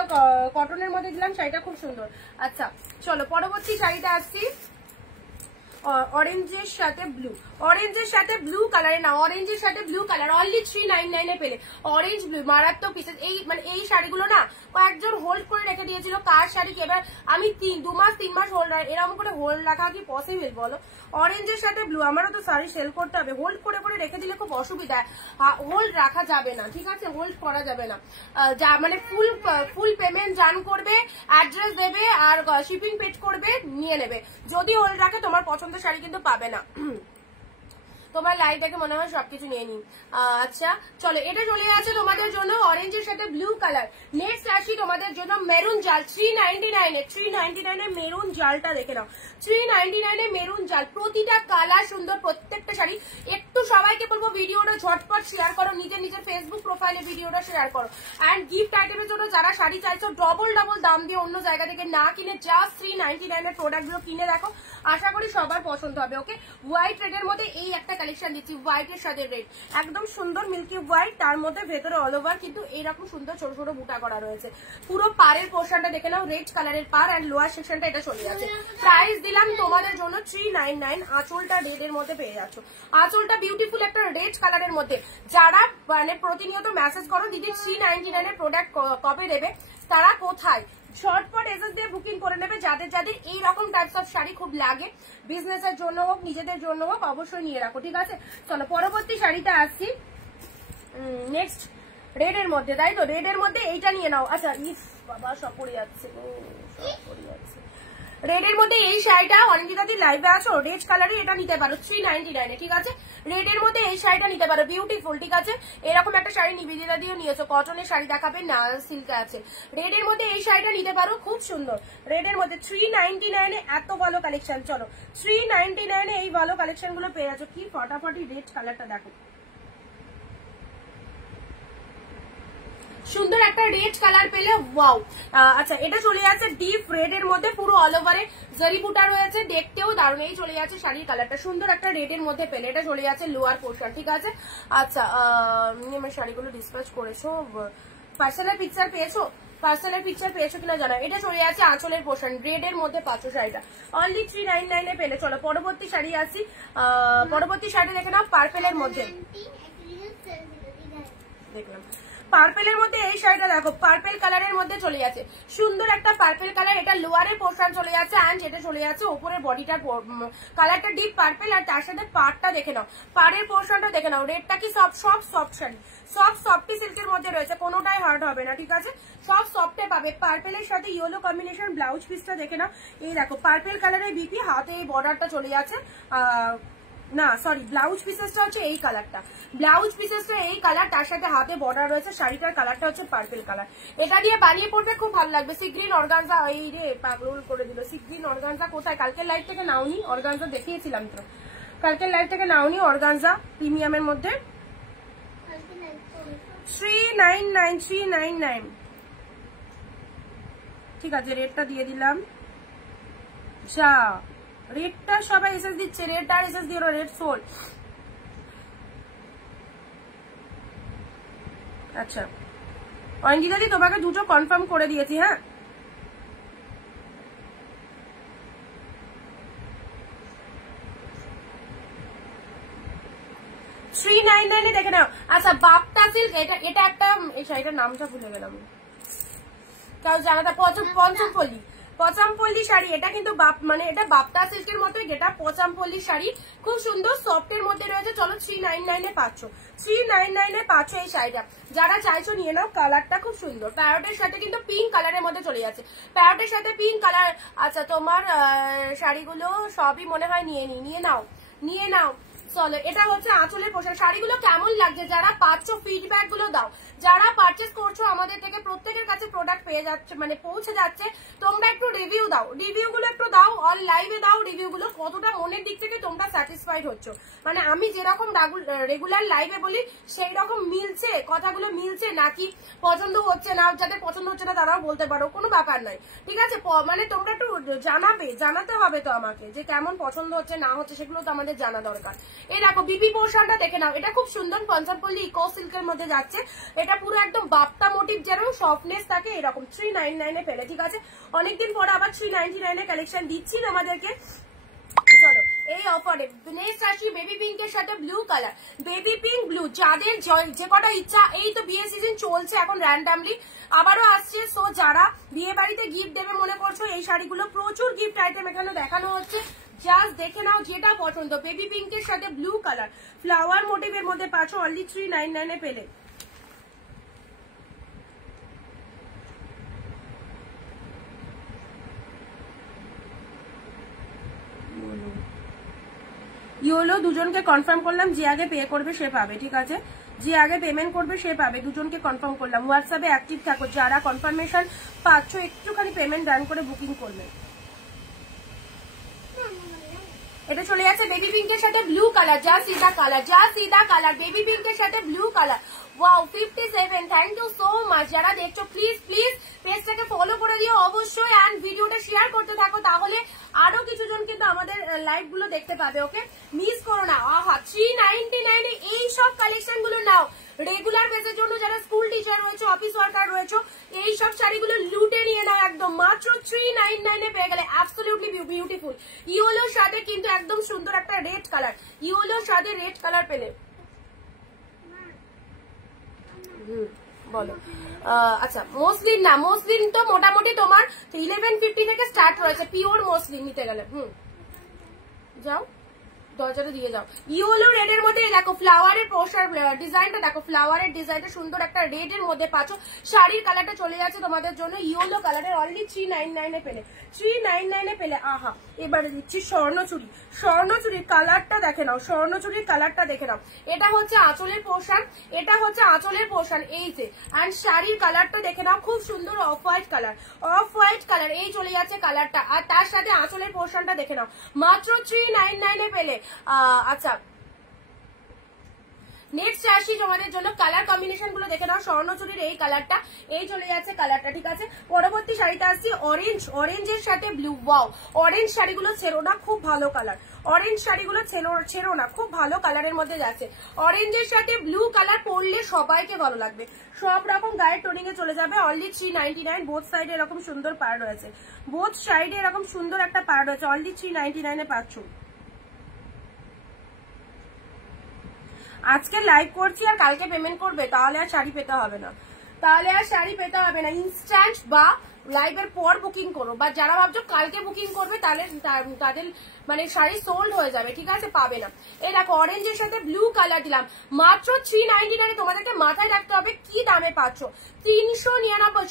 কটনের মধ্যে দিলাম, শাড়িটা খুব সুন্দর। আচ্ছা চলো পরবর্তী শাড়িটা আসছি, অরেঞ্জের সাথে ব্লু, অরেঞ্জের সাথে ব্লু কালারে না, অরেঞ্জের সাথে ব্লু কালার অনলি 399 এ পেলে। অরেঞ্জ ব্লু মারাত্মক পিসেস। এই মানে এই শাড়িগুলো না কয়েকজন হোল্ড করে রেখে দিয়েছিল, কার শাড়ি কি, এবার আমি 2-3 মাস হোল্ড, এরকম করে হোল্ড রাখা কি পসিবল বলো? অরেঞ্জের সাথে ব্লু, আমারও তো শাড়ি সেল করতে হবে, হোল্ড করে করে রেখে দিলে খুব অসুবিধা, হোল্ড রাখা যাবে না, ঠিক আছে? হোল্ড করা যাবে না, যা মানে ফুল পেমেন্ট জান করবে, অ্যাড্রেস দেবে আর শিপিং পেড করবে, নিয়ে নেবে। যদি হোল্ড রাখে তোমার পছন্দের শাড়ি কিন্তু পাবে না। তোমার লাইট দেখে মনে হয় সবকিছু নিয়ে নি। আচ্ছা চলো, এটা চলে যাচ্ছে তোমাদের জন্য অরেঞ্জের সাথে ব্লু কালার। নেক্সট আসি তোমাদের জন্য মেরুন জাল, 399 এ, 399 এ মেরুন জালটা দেখে নাও, 399 এ মেরুন জাল। প্রতিটা কালার সুন্দর, প্রত্যেকটা শাড়ি। একটু সবাইকে বলবো ভিডিওটা ঝটপট শেয়ার করো, নিজের ফেসবুক প্রোফাইলে ভিডিওটা শেয়ার করো। অ্যান্ড গিফট আইটেমের জন্য যারা শাড়ি চাইছো ডবল দাম দিয়ে অন্য জায়গা থেকে না কিনে জাস্ট 399 এর প্রোডাক্টগুলো কিনে দেখো, আশা করি সবার পছন্দ হবে। ওকে, হোয়াইট রেডের মধ্যে এই একটা কালেকশন দিচ্ছি, হোয়াইটের সাথে রেড, একদম সুন্দর মিল্কি হোয়াইট, তার মধ্যে ভেতরে অল ওভার কিন্তু এইরকম সুন্দর ছোট ছোট বুটা করা রয়েছে। পুরো পাড়ের পোর্শনটা দেখে নাও, রেড কালারের পাড়, এন্ড লোয়ার সেকশনটা এটা চলে যাচ্ছে। প্রাইস দিলাম তোমাদের জন্য 399। আঁচলটা রেড এর মধ্যে পেয়ে যাচ্ছ, আঁচলটা বিউটিফুল একটা রেড কালারের মধ্যে। যারা মানে প্রতিনিয়ত মেসেজ করো দিদি 399 এর প্রোডাক্ট কবে দেবে, তারা কোথায়, ঝটপট এসএস দিয়ে বুকিং করে নেবে। যাদের যাদের এইরকম টাইপস অফ শাড়ি খুব লাগে, বিজনেসের জন্য হোক নিজেদের জন্য হোক, অবশ্যই নিয়ে রাখো, ঠিক আছে? চলো পরবর্তী শাড়িটা আসছি, নেক্সট রেড এর মধ্যে, তাই তো? রেড এর মধ্যে এইটা নিয়ে নাও। আচ্ছা ইফ বাবা সব পড়ে যাচ্ছে, সব পড়ে যাচ্ছে। রেড এর মধ্যে এই শাড়িটা, অনিন্দিতা দি লাইভে আছো, রেড কালারে এটা নিতে পারো 399 এ, ঠিক আছে? রেড এর মধ্যে এই শাড়িটা নিতে পারো, বিউটিফুল, ঠিক আছে? এরকম একটা শাড়ি নিবেদিতা দিয়েও নিয়েছো, কটনের শাড়ি দেখাবে না, সিল্কে আছে। রেড এর মধ্যে এই শাড়িটা নিতে পারো, খুব সুন্দর। রেড এর মধ্যে 399 এ এত ভালো কালেকশন। চলো 399 এ এই ভালো কালেকশন গুলো পেয়ে যাচ্ছ। কি ফটাফটি রেড কালারটা দেখো, সুন্দর একটা রেড কালার পেলে, ওয়াও। আচ্ছা এটা চলে যাচ্ছে ডিপ রেড এর মধ্যে, পুরো অল ওভারে জরি বুটা রয়েছে, দেখতেও দারুণ। এই চলে যাচ্ছে শাড়ির কালারটা, সুন্দর একটা রেড এর মধ্যে পেলে। এটা চলে যাচ্ছে লোয়ার পোর্শন, ঠিক আছে? আচ্ছা আমার শাড়িগুলো ডিসপ্যাচ করেছো, পার্সেলের পিকচার পেয়েছো, পার্সেলের পিকচার পেয়েছো কিনা জানা। এটা চলে যাচ্ছে আঁচলের পোর্শন, রেড এর মধ্যে পাচ্ছ শাড়িটা অনলি 399 এ পেলে। চলো পরবর্তী শাড়ি আসি, পরবর্তী শাড়ি দেখে নাও পার্পেলের মধ্যে, দেখলাম। পার্পেলের মধ্যে এই শাড়িটা দেখো, পার্পেল কালারের মধ্যে চলে যাচ্ছে, সুন্দর একটা পার্পেল কালার। এটা লোয়ারের পোর্শন চলে যাচ্ছে অ্যান্ড এটা চলে যাচ্ছে ওপরের বডিটার কালারটা ডিপ পার্পেল, আর তার সাথে পাড়টা দেখে নাও, পাড়ের পোর্শনটা দেখে নাও। রেটটা কি সব সফট শাড়ি, সব সফটি সিল্কের মধ্যে রয়েছে, কোনোটাই হার্ড হবে না, ঠিক আছে, সব সফটে পাবে। পার্পেলের সাথে ইয়েলো কম্বিনেশন। ব্লাউজ পিসটা দেখে নাও, এই দেখো পার্পেল কালারের বিপি, হাতে এই বর্ডারটা চলে যাচ্ছে, না সরি ব্লাউজ পিসেসটা হচ্ছে এই কালারটা, ব্লাউজ পিসেসটা এই কালার, তার সাথে হাতে বর্ডার রয়েছে। শাড়িটার কালারটা হচ্ছে পার্পেল কালার। এটা দিয়ে বানিয়ে পড়তে খুব ভালো লাগবে। সিগ্রিন অর্গানজা, এই রে পাগল করে দিল। সিগ্রিন অর্গানজা কোথায়? কালকের লাইভ থেকে নাওনি অর্গানজা, দেখিয়েছিলাম তো, কালকের লাইভ থেকে নাওনি অর্গানজা প্রিমিয়ামের মধ্যে। 399 ঠিক আছে, রেটটা দিয়ে দিলাম। যা রেটটা সবাই এসএস দিচ্ছে, রেট আর এসএস দিও, রেট সোল। আচ্ছা অঞ্জিতা দি তোমাকে দুটো কনফার্ম করে দিয়েছি। হ্যাঁ, $399 দেখে নাও। আচ্ছা বাপ্তা সিল্ক, এটা একটা, এই শাড়িটার নামটা ভুলে গেলাম, কারণ জানাটা পঞ্চমপল্লী, পচামপল্লী শাড়ি। এটা কিন্তু মানে এটা বাপ্তা সিল্কের মতো, এটা পচামপল্লী শাড়ি, খুব সুন্দর সফটের মধ্যে রয়েছে। চলো 399 পাচ্ছ, 399 পাচ্ছ এই শাড়িটা। যারা চাইছো নিয়ে নাও, কালারটা খুব সুন্দর। প্যারটের সাথে কিন্তু পিঙ্ক কালারের মধ্যে চলে যাচ্ছে, প্যারটের সাথে পিঙ্ক কালার। আচ্ছা তোমার শাড়িগুলো সবই মনে হয় নিয়ে নাও, নিয়ে নাও। চলো এটা হচ্ছে আঁচলের পোশাক। শাড়িগুলো কেমন লাগছে যারা পাচ্ছ ফিডব্যাক গুলো দাও। যারা পারচেস করছো আমাদের থেকে, প্রত্যেকের কাছে প্রোডাক্ট পেয়ে যাচ্ছে, মানে পৌঁছে যাচ্ছে, তোমরা একটু রিভিউ দাও, রিভিউ গুলো একটু দাও, অন লাইভে দাও রিভিউ গুলো, কতটা মনের দিক থেকে তোমরা স্যাটিসফাইড হচ্ছ। মানে আমি যেরকম রেগুলার লাইভে বলি সেই রকম মিলছে, কথাগুলো মিলছে নাকি পছন্দ হচ্ছে না, যাদের পছন্দ হচ্ছে না তারাও বলতে পারো, কোনো ব্যাপার নাই, ঠিক আছে। মানে তোমরা একটু জানাতে হবে তো আমাকে যে কেমন পছন্দ হচ্ছে না হচ্ছে, সেগুলো তো আমাদের জানা দরকার। এই দেখো বিপি পোর্শনটা দেখে নাও, এটা খুব সুন্দর পঞ্চমপল্লী ইকো সিল্কের মধ্যে যাচ্ছে। এটা পুরো একদম বাপ্তা মোটিভ যেরকম সফটনেস থাকে এরকম। 399 পেলে, ঠিক আছে। অনেকদিন পরে আবার 399 কালেকশন দিচ্ছি তোমাদেরকে। চলো এই অফারে নেক্সট আসি বেবি পিঙ্কের সাথে blue colour. Baby pink blue, যাদের যে কটা ইচ্ছা, এই তো বিয়ে সিজন চলছে এখন, র্যান্ডামলি আবারও আসছে। সো যারা বিয়ে বাড়িতে গিফট দেবে মনে করছো, এই শাড়িগুলো প্রচুর গিফট আইটেম এখানে দেখানো হচ্ছে, জাস্ট দেখে নাও যেটা পছন্দ। বেবি পিঙ্কের সাথে ব্লু কালার ফ্লাওয়ার মোটিভের মধ্যে পাচ্ছ, অনলি 399 পেলে। ইয়োলো দুজনকে কনফার্ম করলাম, যে আগে পে করবে সে পাবে, ঠিক আছে, যে আগে পেমেন্ট করবে সে পাবে। দুজনকে কনফার্ম করলাম। হোয়াটসঅ্যাপে অ্যাক্টিভ থাকো, যারা কনফার্মেশন পাচ্ছ একটুখানি পেমেন্ট ডান করে বুকিং করবে। এটা চলে যাচ্ছে বেবি পিঙ্কের সাথে ব্লু কালার, যা সিধা কালার, যা সিধা কালার, বেবি পিঙ্কের সাথে blue colour. Wow 57, thank you so much. যারা দেখছো প্লিজ প্লিজ পেজটাকে ফলো করে দিও অবশ্যই, অ্যান্ড ভিডিওটা শেয়ার করতে থাকো, তাহলে আরো কিছু জন কিন্তু আমাদের লাইভ গুলো দেখতে পাবে। ওকে, মিস করো না। আহা 399 এই সব কালেকশন গুলো নাও। রেগুলার বেসের জন্য যারা স্কুল টিচার রয়েছে, অফিস ওয়ার্কার রয়েছে, এই সব শাড়িগুলো লুটে নিয়ে নাও একদম, মাত্র 399 পেয়ে গেলে। Absolutely beautiful. ইয়েলোর সাথে কিন্তু একদম সুন্দর একটা রেড কালার, ইয়েলোর সাথে রেড কালার পেলে। বলো আচ্ছা মসলিন না, মসলিন তো মোটামুটি তোমার 1150 থেকে স্টার্ট রয়েছে, পিওর মসলিন নিতে গেলে। যাও দরজাটা দিয়ে যাও। ইয়েলো রেড এর মধ্যে দেখো ফ্লাওয়ারের পোস্টার ডিজাইনটা দেখো, ফ্লাওয়ারের ডিজাইনটা সুন্দর একটা রেড এর মধ্যে পাচ্ছ। শাড়ির কালারটা চলে যাচ্ছে তোমাদের জন্য ইয়েলো কালারের, অনলি 399 পেলে, 399 পেলে। আহা এবারে দিচ্ছি স্বর্ণচুরি। স্বর্ণচুরির কালারটা দেখে নাও, স্বর্ণচুরির কালারটা দেখে নাও। এটা হচ্ছে আঁচলের পোর্শন, এটা হচ্ছে আঁচলের পোর্শন, এই যে। অ্যান্ড শাড়ির কালারটা দেখে নাও, খুব সুন্দর off white colour, off white colour, এই চলে যাচ্ছে কালারটা। আর তার সাথে আঁচলের পোর্শনটা দেখে নাও, মাত্র 399 পেলে। আচ্ছা নেক্সট আসি তোমাদের জন্য কালার কম্বিনেশন গুলো দেখে নাও। স্বর্ণচুরির এই কালারটা, এই চলে যাচ্ছে কালারটা, ঠিক আছে। পরবর্তী শাড়িটা আসছি অরেঞ্জ, অরেঞ্জের সাথে ব্লু। ওয়াও অরেঞ্জ শাড়িগুলো ছেড়ো না, খুব ভালো কালার। অরেঞ্জ শাড়িগুলো ছেড়ো না, খুব ভালো কালারের মধ্যে যাচ্ছে। অরেঞ্জের সাথে ব্লু কালার পরলে সবাইকে ভালো লাগবে, সব রকম গায়ের টোনিং এ চলে যাবে। অনলি 399, বোথ সাইডে এরকম সুন্দর পাড় রয়েছে, বোথ সাইডে এরকম সুন্দর একটা পাড় রয়েছে, অনলি 399 পাচ্ছ। আজকে লাইভ করছি আর কালকে পেমেন্ট করবে, তাহলে আর শাড়ি পেতে হবে না, তাহলে আর শাড়ি পেতে হবে না। ইনস্ট্যান্ট বা লাইভের পর বুকিং করো, বা যারা ভাবছো কালকে বুকিং করবে তাহলে তাদের মানে শাড়ি সোল্ড হয়ে যাবে, ঠিক আছে, পাবে না। এই দেখো অরেঞ্জের সাথে ব্লু কালার দিলাম মাত্র 399। তোমাদেরকে মাথায় রাখতে হবে কি দামে পাচ্ছ, 399।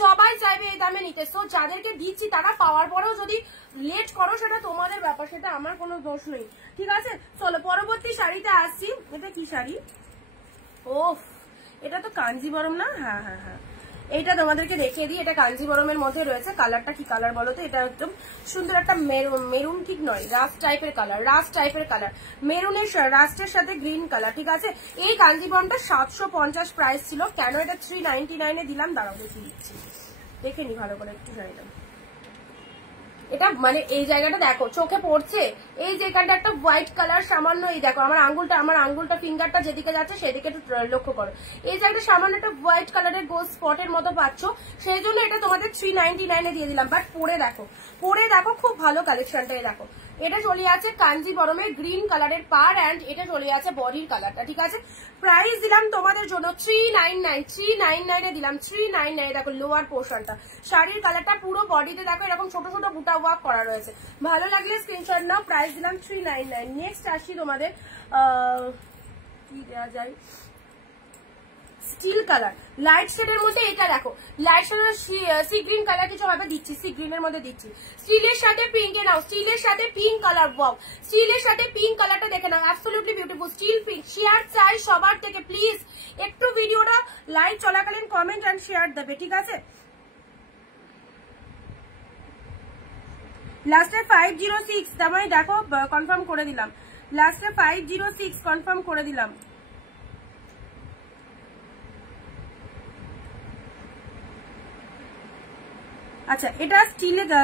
সবাই চাইবে এই দামে নিতে। সো যাদেরকে দিচ্ছি তারা পাওয়ার পরেও যদি লেট করো সেটা তোমাদের ব্যাপার, সেটা আমার কোনো দোষ নেই, ঠিক আছে। চলো পরবর্তী শাড়িতে আসছি। এটা কি শাড়ি? ওফ, এটা তো কাঞ্জিবরম না? হ্যাঁ হ্যাঁ হ্যাঁ, এইটা তোমাদেরকে দেখিয়ে দিই। এটা কাঞ্জিবরমের মধ্যে রয়েছে। কালারটা কি কালার বলো তো? এটা একদম সুন্দর একটা মেরুন, ঠিক নয়, রাস্ট টাইপের কালার, মেরুনের রাস্টের সাথে গ্রিন কালার, ঠিক আছে। এই কাঞ্জিবরমটা 750 প্রাইস ছিল, কেন এটা 399 দিলাম দাঁড়াও দেখিয়ে দিচ্ছি, দেখে নি ভালো করে একটু শাড়িটা। এটা মানে এই জায়গাটা দেখো চোখে পড়ছে, এই যে এখানটা একটা হোয়াইট কালার সামান্য, এই দেখো আমার আঙ্গুলটা ফিঙ্গারটা যেদিকে যাচ্ছে সেদিকে একটু লক্ষ্য করো, এই জায়গাটা সামান্য একটা হোয়াইট কালারের গোল স্পটের মতো পাচ্ছ, সেই জন্য এটা তোমাদের 399 দিয়ে দিলাম। বাট পরে দেখো খুব ভালো কালেকশনটা। দেখো এটা চলে আছে কাঞ্জিবরমের গ্রিন কালারের পার, অ্যান্ড এটা চলে আছে বডির কালারটা, ঠিক আছে। প্রাইস দিলাম তোমাদের জন্য 399 দিলাম, 399। দেখো লোয়ার পোর্শনটা, শাড়ির কালারটা পুরো বডিতে দেখো এরকম ছোট ছোট বুটা ওয়ার্ক করা রয়েছে। ভালো লাগলে স্ক্রিনশট নাও। প্রাইস দিলাম 399। নেক্সট আসি তোমাদের কি দেওয়া যায়, স্টিল কালার লাইট শেডের মধ্যে। এটা দেখো লাইট শেডের সি গ্রিন কালার কিছু ভাবে দিচ্ছি, সি গ্রিনের মধ্যে দিচ্ছি। স্টিলের সাথে পিঙ্কে নাও, স্টিলের সাথে পিঙ্ক কালার, ওয়াও, স্টিলের সাথে পিঙ্ক কালারটা দেখে নাও, absolutely beautiful. Still pink share চাই সবার থেকে, প্লিজ একটু ভিডিওটা লাইভ চলাকালীন কমেন্ট এন্ড শেয়ার দেবে, ঠিক আছে। লাস্টে 506 তাই দেখো কনফার্ম করে দিলাম, লাস্টে 506 কনফার্ম করে দিলাম। আচ্ছা এটা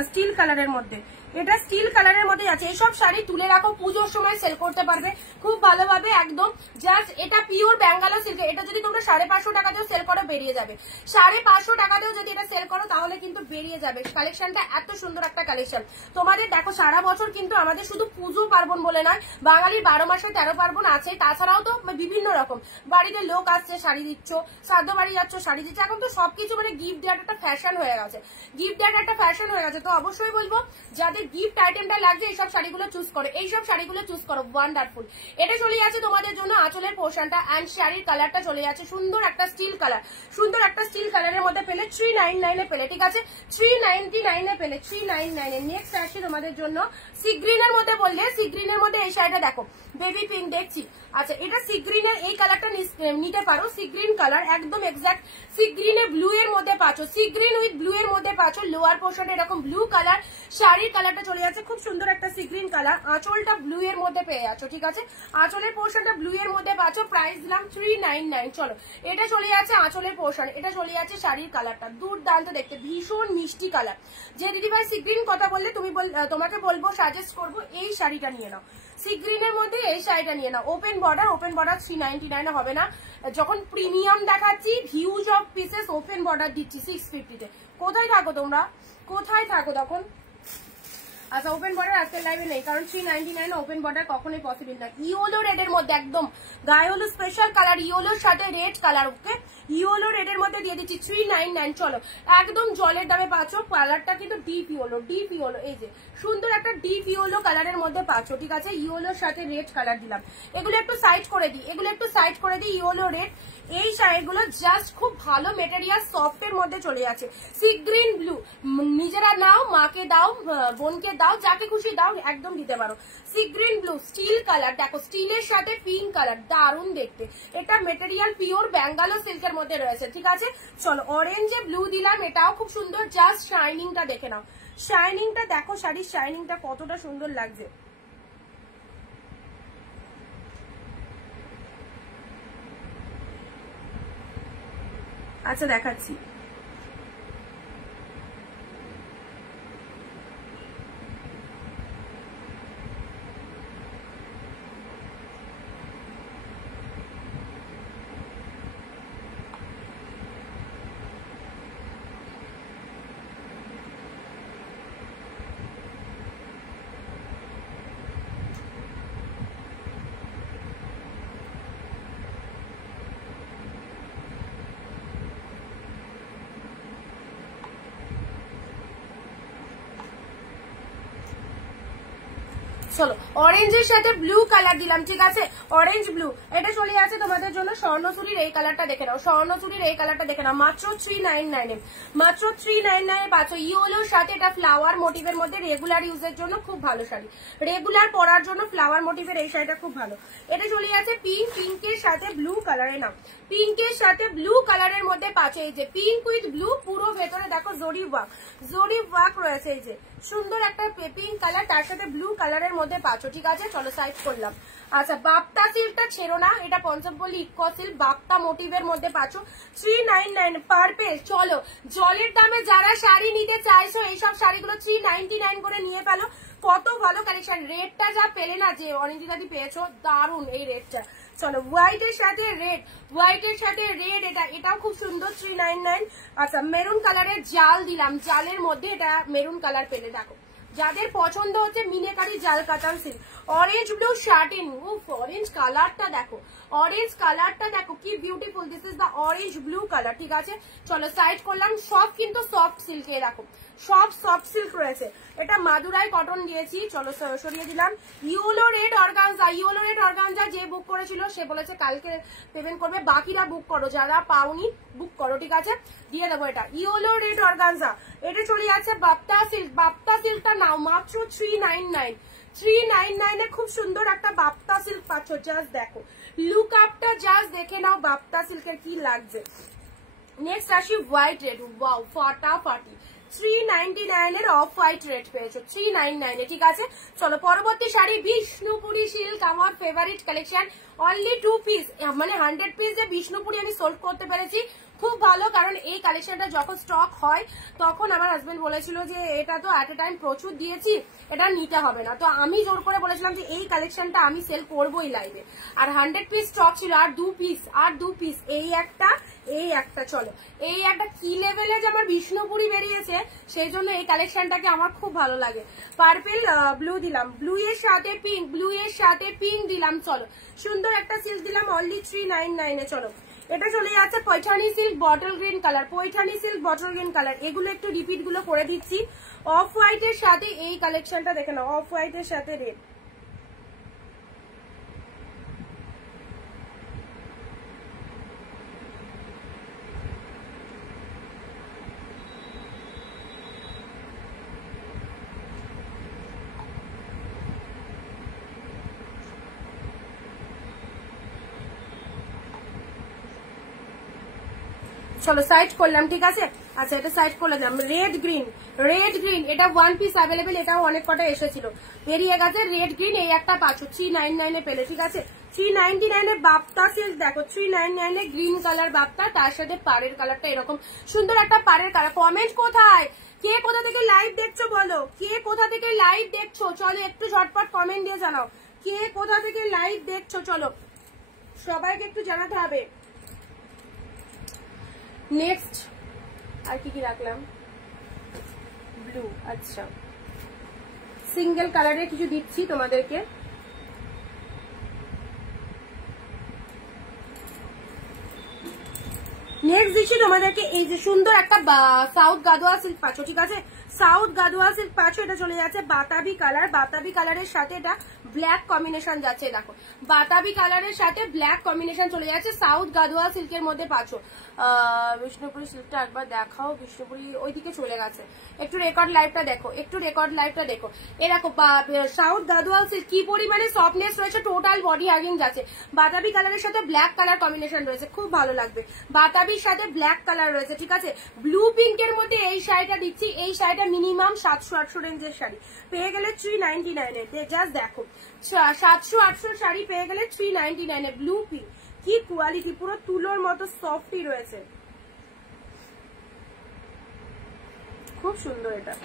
স্টিল কালারের মধ্যে, এটা স্টিল কালারের মধ্যে আছে। এইসব শাড়ি তুলে রাখো, পুজোর সময় সেল করতে পারবে খুব ভালোভাবে একদম। জাস্ট এটা পিওর ব্যাঙ্গালোর সিল্ক, এটা যদি তোমরা 550 টাকা দিয়েও সেল করো বেরিয়ে যাবে, 550 টাকা দিয়েও যদি এটা সেল করো তাহলে কিন্তু বেরিয়ে যাবে। কালেকশনটা এত সুন্দর একটা কালেকশন তোমাদের। দেখো সারা বছর কিন্তু আমাদের শুধু পুজো পার্বণ বলে নয়, বাঙালির 12 মাসে 13 পার্বণ আছে, তাছাড়াও তো বিভিন্ন রকম বাড়িতে লোক আসছে শাড়ি দিচ্ছ, শ্রাদ্ধ বাড়ি যাচ্ছ শাড়ি দিচ্ছ, এখন তো সবকিছু মানে গিফট দেওয়ার একটা ফ্যাশন হয়ে গেছে, তো অবশ্যই বলবো যাদের গিফট আইটেমটা লাগছে এইসব শাড়িগুলো চুজ করো, ওয়ান্ডারফুল। এটা চলে যাচ্ছে তোমাদের জন্য আঁচলের পোর্শনটা, এন্ড শাড়ির কালারটা চলে যাচ্ছে সুন্দর একটা স্টিল কালারের মধ্যে পেলে 399 পেলে, ঠিক আছে, 399 পেলে, 399। নেক্সট আসি তোমাদের জন্য সি গ্রিনের মধ্যে, বললে সি গ্রিনের মধ্যে এই শাড়িটা দেখো বেবি পিঙ্ক দেখছি। আচ্ছা এটা সি গ্রিনের এই কালারটা নিতে পারো, সি গ্রিন কালার একদম এক্সাক্ট সি গ্রিনে ব্লু এর মধ্যে পাচ্ছ, সি গ্রিন উইথ ব্লু এর মধ্যে পাচ্ছ। লোয়ার পোর্শনে এরকম ব্লু কালার, শাড়ির কালারটা চলে যাচ্ছে খুব সুন্দর একটা সি গ্রিন কালার, আঁচলটা ব্লু এর মধ্যে পেয়ে যাচ্ছ, ঠিক আছে, আঁচলের পোর্শনটা ব্লু এর মধ্যে পাচ্ছ। প্রাইস দিলাম 399। চলো এটা চলে যাচ্ছে আঁচলের পোর্শন, এটা চলে যাচ্ছে শাড়ির কালারটা দুর্দান্ত দেখতে, ভীষণ মিষ্টি কালার। যে দিদিভাই সি গ্রিন কথা বললে তোমাকে বলবো সাজেস্ট করবো এই শাড়িটা নিয়ে নাও, সি গ্রিনের মধ্যে এই শাড়িটা নিয়ে নাও। ওপেন বর্ডার 399 হবে না, যখন প্রিমিয়াম দেখাচ্ছি huge of pieces open border দিচ্ছি 650-তে। কোথায় থাকো তোমরা, কোথায় থাকো তখন? আচ্ছা ওপেন বর্ডার আজকের লাইভে নেই, কারণ 399 ওপেন বর্ডার কখনোই পসিবল না। ইয়েলো রেডের মধ্যে একদম গায়ে হলুদ স্পেশাল কালার, ইয়েলোর সাথে রেড কালার, ওকে ইয়েলো রেডের মধ্যে দিয়ে দিচ্ছি 399। চলো একদম জলের দামে পাচ্ছ, কালারটা কিন্তু ডিপ ইয়েলো, এই যে সুন্দর একটা ডিপ ইয়েলো কালারের মধ্যে পাচ্ছ, ঠিক আছে, ইয়েলোর সাথে রেড কালার দিলাম। এগুলো একটু সাইড করে দিই, ইয়েলো রেড। এই শাড়িগুলো জাস্ট খুব ভালো মেটেরিয়াল, সফটের মধ্যে চলে যাচ্ছে। সি গ্রিন ব্লু, নিজেরা নাও, মাকে দাও, বোনকে দাও, যাকে খুশি দাও, একদম দিতে পারো। Sea green blue steel colour, দেখো স্টিলের সাথে পিঙ্ক কালার, দারুণ দেখতে। এটা মেটেরিয়াল পিওর ব্যাঙ্গালোর সিল্কের মধ্যে রয়েছে, ঠিক আছে। চলো অরেঞ্জে ব্লু দিলাম, এটাও খুব সুন্দর, জাস্ট শাইনিংটা দেখে নাও, শাইনিংটা দেখো, শাড়ির শাইনিংটা কতটা সুন্দর লাগছে। আচ্ছা দেখাচ্ছি, চলো অরেঞ্জের সাথে ব্লু কালার দিলাম, ঠিক আছে, অরেঞ্জ ব্লু। এটা চলে আছে তোমাদের জন্য স্বর্ণচুরির এই কালারটা দেখে নাও, স্বর্ণচুরির এই কালারটা দেখে নাও, মাত্র 399 এ, মাত্র 399 এ পাচ্ছ। ইয়েলোর সাথে এটা ফ্লাওয়ার মোটিভের মধ্যে রেগুলার ইউজের জন্য খুব ভালো শাড়ি, রেগুলার পরার জন্য ফ্লাওয়ার মোটিভের এই শাড়িটা খুব ভালো। এটা চলে আছে পিঙ্ক, পিঙ্কের সাথে ব্লু কালারে নাও, পিঙ্কের সাথে ব্লু কালারের মধ্যে পাচ্ছ। এই যে পিঙ্ক উইথ ব্লু, পুরো ভেতরে দেখো জরি ওয়ার্ক, জরি ওয়ার্ক রয়েছে। এই যে সুন্দর একটা পিঙ্ক কালার, তার সাথে ব্লু কালারের মধ্যে পাচ্ছ, ঠিক আছে। চলো সাইড করলাম। আচ্ছা বাপ্তা সিল্কটা ছেড়ো না, এটা পঞ্চমপল্লী ইকো সিল্ক বাপ্তা মোটিভের মধ্যে পাচ্ছ 399 পার পিস। চলো জলের দামে যারা শাড়ি নিতে চাইছো এইসব শাড়িগুলো 399 করে নিয়ে পেলো, কত ভালো কালেকশন। রেটটা যা পেলে না, যে অনিন্দিতাদি পেয়েছো, দারুন এই রেটটা। চলো হোয়াইটের সাথে রেড, হোয়াইটের সাথে রেড, এটাও খুব সুন্দর 399। আচ্ছা মেরুন কালারের জাল দিলাম, জালের মধ্যে এটা মেরুন কালার পেলে, দেখো যাদের পছন্দ হচ্ছে মিনেকারি জাল কাতান সিল্ক। অরেঞ্জ ব্লু শার্টিন, উফ অরেঞ্জ কালারটা দেখো, অরেঞ্জ কালারটা দেখো কি beautiful, this is the orange blue colour, ঠিক আছে। চলো সাইড করলাম। সব কিন্তু সফট সিল্কে, দেখো সব সফট সিল্ক রয়েছে। এটা মাদুরাই কটন দিয়েছি, চলো সরিয়ে দিলাম। Yellow red organza, yellow red organza যে বুক করেছিল সে বলেছে কালকে পেমেন্ট করবে, বাকিরা বুক করো, যারা পাওনি বুক করো, ঠিক আছে, দিয়ে দেবো। এটা ইয়েলো রেড অর্গানজা, এটা চলে যাচ্ছে বাপ্তা সিল্ক, বাপ্তা সিল্কটা নাও মাত্র 399, 399 এ খুব সুন্দর একটা বাপ্তা সিল্ক পাচ্ছ। জাস্ট দেখো লুক আপটা, জাস্ট দেখে নাও বাপ্তা সিল্কের কি লাগছে। নেক্সট আসি হোয়াইট রেড, ওয়াও ফাটাফাটি 399 এর অফ হোয়াইট রেড পেয়েছো 399 এ, ঠিক আছে। চলো পরবর্তী শাড়ি বিষ্ণুপুরি সিল্ক, আমার ফেভারিট কালেকশন। অনলি 2 পিস, মানে 100 পিস যে বিষ্ণুপুরি আমি সোল্ড করতে পেরেছি, খুব ভালো। কারণ এই কালেকশনটা যখন স্টক হয় তখন আমার হাজবেন্ড বলেছিল যে এটা তো এট এ টাইম প্রচুর দিয়েছি, এটা নিতে হবে না, তো আমি জোর করে বলেছিলাম যে এই কালেকশনটা আমি সেল করবোই লাইভে। আর 100 পিস স্টক ছিল, আর 2 পিস, আর 2 পিস, এই একটা এই একটা। চলো এই একটা কি লেভেলে যে আমার বিষ্ণুপুরি বেরিয়েছে, সেই জন্য এই কালেকশনটাকে আমার খুব ভালো লাগে। পার্পল ব্লু দিলাম, ব্লু এর সাথে পিঙ্ক, ব্লু এর সাথে পিঙ্ক দিলাম। চলো সুন্দর একটা সিল্ক দিলাম অনলি 399 এ। চলো এটা চলে যাচ্ছে Paithani silk bottle green colour, Paithani silk bottle green colour. এগুলো একটু রিপিট গুলো করে দিচ্ছি। অফ হোয়াইটের সাথে এই কালেকশনটা দেখে নাও, অফ হোয়াইটের সাথে রেড, চলো সাইড করলাম, ঠিক আছে। আচ্ছা এটা সাইড করে দিলাম। রেড গ্রিন, রেড গ্রিন, এটা 1 পিস অ্যাভেলেবেল, এটাও অনেক কটা এসেছিল, বেরিয়ে গেছে। রেড গ্রিন এই একটা পাচ্ছ 399 এ পেলে, ঠিক আছে। 399 এ বাপ্তা সিল্ক দেখো, 399 এ গ্রিন কালার বাপ্তা, তার সাথে পাড়ের কালারটা এরকম সুন্দর একটা পাড়ের কালার। কমেন্ট কোথায়, কে কোথা থেকে লাইভ দেখছো বলো, কে কোথা থেকে লাইভ দেখছো, চলো একটু ঝটপট কমেন্ট দিয়ে জানাও কে কোথা থেকে লাইভ দেখছো, চলো সবাইকে একটু জানাতে হবে। নেক্সট আর কি রাখলাম, ব্লু, আচ্ছা সিঙ্গেল কালারের কিছু দিচ্ছি তোমাদেরকে। নেক্সট দিচ্ছি তোমাদেরকে এই যে সুন্দর একটা সাউথ গাদোয়া সিল্ক পাচ্ছ, ঠিক আছে, সাউথ গাদোয়া সিল্ক পাচ্ছ। এটা চলে যাচ্ছে বাতাবি কালার, বাতাবি কালারের সাথে এটা ব্ল্যাক কম্বিনেশন যাচ্ছে, দেখো বাতাবি কালারের সাথে ব্ল্যাক কম্বিনেশন চলে যাচ্ছে, সাউথ গাদোয়া সিল্কের মধ্যে পাচ্ছ। বিষ্ণুপুরি সিল্কটা একবার দেখাও, বিষ্ণুপুরি ওইদিকে চলে গেছে, একটু রেকর্ড লাইভটা দেখো, একটু রেকর্ড লাইভটা দেখো। এরকম সাউথ গাদোয়া সিল্ক কি পরিমাণে সফটনেস রয়েছে, টোটাল বডি হাগিং যাচ্ছে। বাতাবি কালারের সাথে ব্ল্যাক কালার কম্বিনেশন রয়েছে, খুব ভালো লাগবে। বাতাবির সাথে ব্ল্যাক কালার রয়েছে, ঠিক আছে। ব্লু পিঙ্কের মধ্যে এই শাড়িটা দিচ্ছি, এই শাড়িটা মিনিমাম 700-800 রেঞ্জের শাড়ি পেয়ে গেলে 399 এ, জাস্ট দেখো 700-800 শাড়ি পেয়ে গেলে 399 এ। ব্লু পিঙ্ক কি কোয়ালিটি, পুরো তুলোর মতো সফটই রয়েছে, খুব সুন্দর এটা।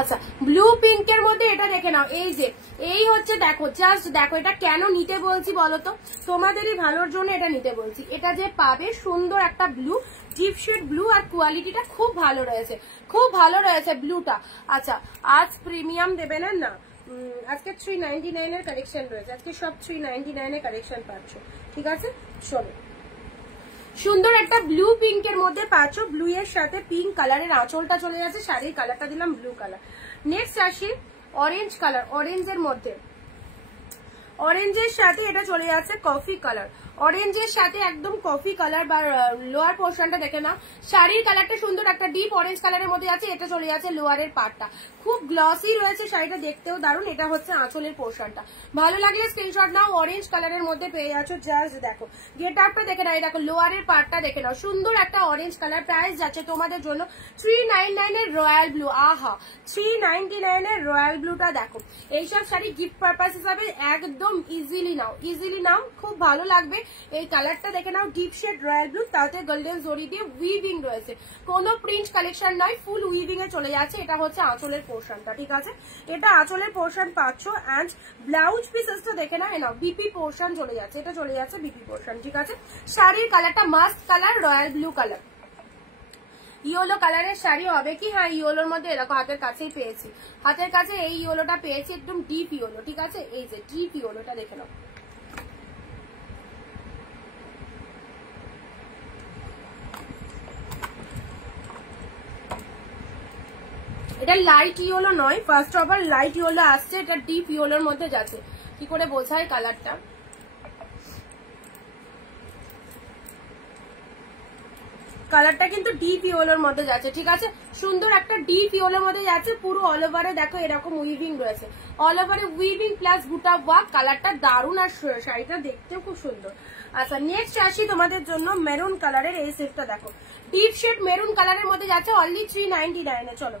আচ্ছা ব্লু পিঙ্কের মধ্যে এটা দেখে নাও, এই যে এই হচ্ছে দেখো, জাস্ট দেখো এটা কেন নিতে বলছি বলতো, তোমাদেরই ভালোর জন্য এটা নিতে বলছি। এটা যে পাবে সুন্দর একটা ব্লু, ডিপ শেড ব্লু, আর কোয়ালিটিটা খুব ভালো রয়েছে, খুব ভালো রয়েছে ব্লুটা। আচ্ছা আজ প্রিমিয়াম দেবে না, না আজকে 399 এর কালেকশন রয়েছে, আজকে সব 399 এর কালেকশন পাচ্ছ, ঠিক আছে। চলো সুন্দর একটা ব্লু পিঙ্কের মধ্যে পাচ্ছ, ব্লু এর সাথে পিঙ্ক কালারের আঁচলটা চলে যাচ্ছে, শাড়ির কালারটা দিলাম ব্লু কালার। নেক্সট আসি অরেঞ্জ কালার, অরেঞ্জের মধ্যে, অরেঞ্জের সাথে এটা চলে যাচ্ছে কফি কালার, অরেঞ্জের সাথে একদম কফি কালার বা লোয়ার পোর্শনটা দেখে না, শাড়ির কালারটা সুন্দর একটা ডিপ অরেঞ্জ কালারের মধ্যে আছে, এটা চলে যাচ্ছে লোয়ারের পার্টটা, খুব গ্লসি রয়েছে শাড়িটা, দেখতেও দারুণ। এটা হচ্ছে আঁচলের পোর্শনটা, ভালো লাগলে স্ক্রিনশট নাও, অরেঞ্জ কালারের মধ্যে পেয়ে যাচ্ছ। জাস্ট দেখো গেট আপটা দেখে নাও, দেখো লোয়ারের পার্টটা দেখে নাও, সুন্দর একটা অরেঞ্জ কালার। প্রাইস যাচ্ছে তোমাদের জন্য 399 এর রয়্যাল ব্লু, আহা 399 এর রয়্যাল ব্লুটা দেখো, এইসব শাড়ি গিফট পারপাস হিসাবে একদম ইজিলি নাও, ইজিলি নাও, খুব ভালো লাগবে। এই কালারটা দেখে নাও, ডিপ শেড রয়্যাল ব্লু, তাতে গোল্ডেন জরি দিয়ে উইভিং রয়েছে, কোনো প্রিন্ট কালেকশন নয়, ফুল উইভিং এ চলে যাচ্ছে। এটা হচ্ছে আঁচলের পোর্শনটা, ঠিক আছে, এটা আঁচলের পোর্শন পাচ্ছ। অ্যান্ড ব্লাউজ পিসেসটা দেখে না, এনাও বিপি পোর্শন চলে যাচ্ছে, এটা চলে যাচ্ছে বিপি পোর্শন, ঠিক আছে। শাড়ির কালারটা must colour royal blue colour, yellow কালারের শাড়ি হবে কি, হ্যাঁ ইয়েলোর মধ্যে এরকম হাতের কাছেই পেয়েছি, হাতের কাছে এই ইয়েলোটা পেয়েছি, একদম ডিপ ইয়েলো, ঠিক আছে, এই যে ডিপ ইয়েলোটা দেখে নাও। এটা লাইট ইয়েলো নয়, ফার্স্ট আবার লাইট ইয়েলো আসছে, এটা ডিপ ইয়েলোর মধ্যে যাচ্ছে, কি করে বোঝায় কালারটা, কালারটা কিন্তু ডিপ ইয়েলোর মধ্যে যাচ্ছে, ঠিক আছে, সুন্দর একটা ডিপ ইয়েলোর মধ্যে যাচ্ছে, পুরো অল ওভারে দেখো এরকম উইভিং রয়েছে, অল ওভারে উইভিং প্লাস বুটা ওয়ার্ক, কালারটা দারুণ, আর শাড়িটা দেখতেও খুব সুন্দর। আচ্ছা নেক্সট আসি তোমাদের জন্য মেরুন কালারের এই সেটটা দেখো, ডিপ শেড মেরুন কালারের মধ্যে যাচ্ছে, অনলি 399 এ। চলো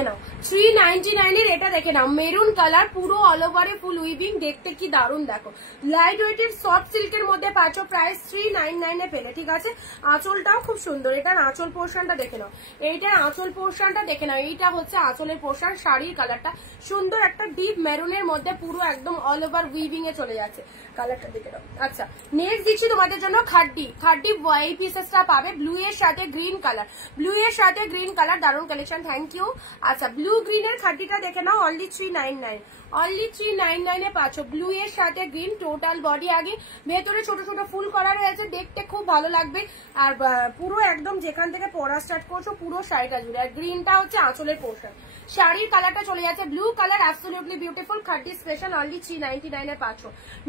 এনাও 399 এর এটা দেখে নাও, মেরুন কালার, পুরো অল ওভারে ফুল উইভিং, দেখতে কি দারুণ দেখো, লাইট ওয়েটের সফট সিল্কের মধ্যে পাচ্ছ, প্রাইস 399 এ পেলে, ঠিক আছে। আঁচলটাও খুব সুন্দর, এটার আঁচল পোর্শনটা দেখে নাও, এইটার আঁচল পোর্শনটা দেখে নাও, এইটা হচ্ছে আঁচলের পোর্শন, শাড়ির কালারটা সুন্দর একটা ডিপ মেরুনের মধ্যে, পুরো একদম অল ওভার উইভিং এ চলে যাচ্ছে, কালারটা দেখে নাও। আচ্ছা নেক্সট দিচ্ছি তোমাদের জন্য খাড্ডি, খাড্ডি এই পিসেসটা পাবে ব্লু এর সাথে গ্রিন কালার, ব্লু এর সাথে গ্রিন কালার, দারুণ কালেকশন, থ্যাংক ইউ। আচ্ছা ব্লু গ্রিনের খাড্ডিটা দেখে নাও, অনলি 399, অনলি 399 এ পাচ্ছ, ব্লু এর সাথে গ্রিন, টোটাল বডি আগে ভেতরে ছোট ছোট ফুল করা রয়েছে, দেখতে খুব ভালো লাগবে, আর পুরো একদম যেখান থেকে পরা স্টার্ট করছো পুরো শাড়িটা জুড়ে, আর গ্রিনটা হচ্ছে আঁচলের পোর্শন, শাড়ির কালারটা চলে যাচ্ছে blue colour, absolutely beautiful, খাড্ডি special, only 399 এ পাচ্ছ।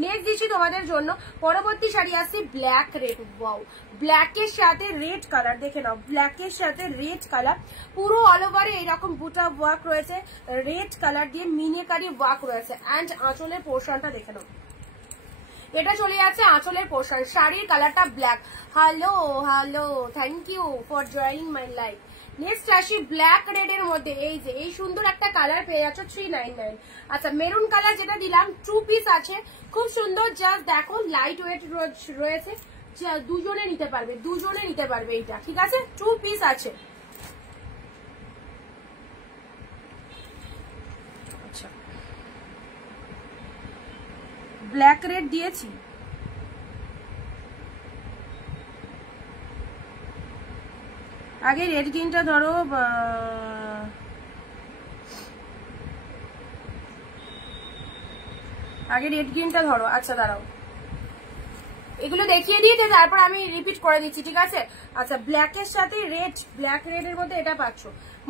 নেক্সট দিচ্ছি তোমাদের জন্য পরবর্তী শাড়ি আসছে ব্ল্যাক রেড, ওয়াও ব্ল্যাকের সাথে রেড কালার দেখে নাও, ব্ল্যাকের সাথে রেড কালার, পুরো অল ওভারে এইরকম বুটা ওয়ার্ক রয়েছে, রেড কালার দিয়ে মিনেকারি ওয়ার্ক রয়েছে, অ্যান্ড আঁচলের পোর্শনটা দেখে নাও, এটা চলে যাচ্ছে আঁচলের পোর্শন, শাড়ির কালারটা black. Hello hello, thank you for joining my life. Next আসি ব্ল্যাক রেড এর মধ্যে, এই যে এই সুন্দর একটা কালার পেয়ে যাচ্ছ 399। আচ্ছা মেরুন কালার যেটা দিলাম 2 পিস আছে, খুব সুন্দর, জাস্ট দেখো লাইট ওয়েট রয়েছে, দুজনে নিতে পারবে, দুজনে নিতে পারবে এইটা, ঠিক আছে, 2 পিস আছে। আচ্ছা ব্ল্যাক রেড দিয়েছি, আগে রেড গ্রিনটা ধরো, আগে রেড গ্রিনটা ধরো। আচ্ছা দাঁড়াও, এগুলো দেখিয়ে দিয়ে তারপর আমি রিপিট করে দিচ্ছি, ঠিক আছে। আচ্ছা ব্ল্যাকের সাথে রেড, ব্ল্যাক রেড এর মধ্যে এটা পাচ্ছ,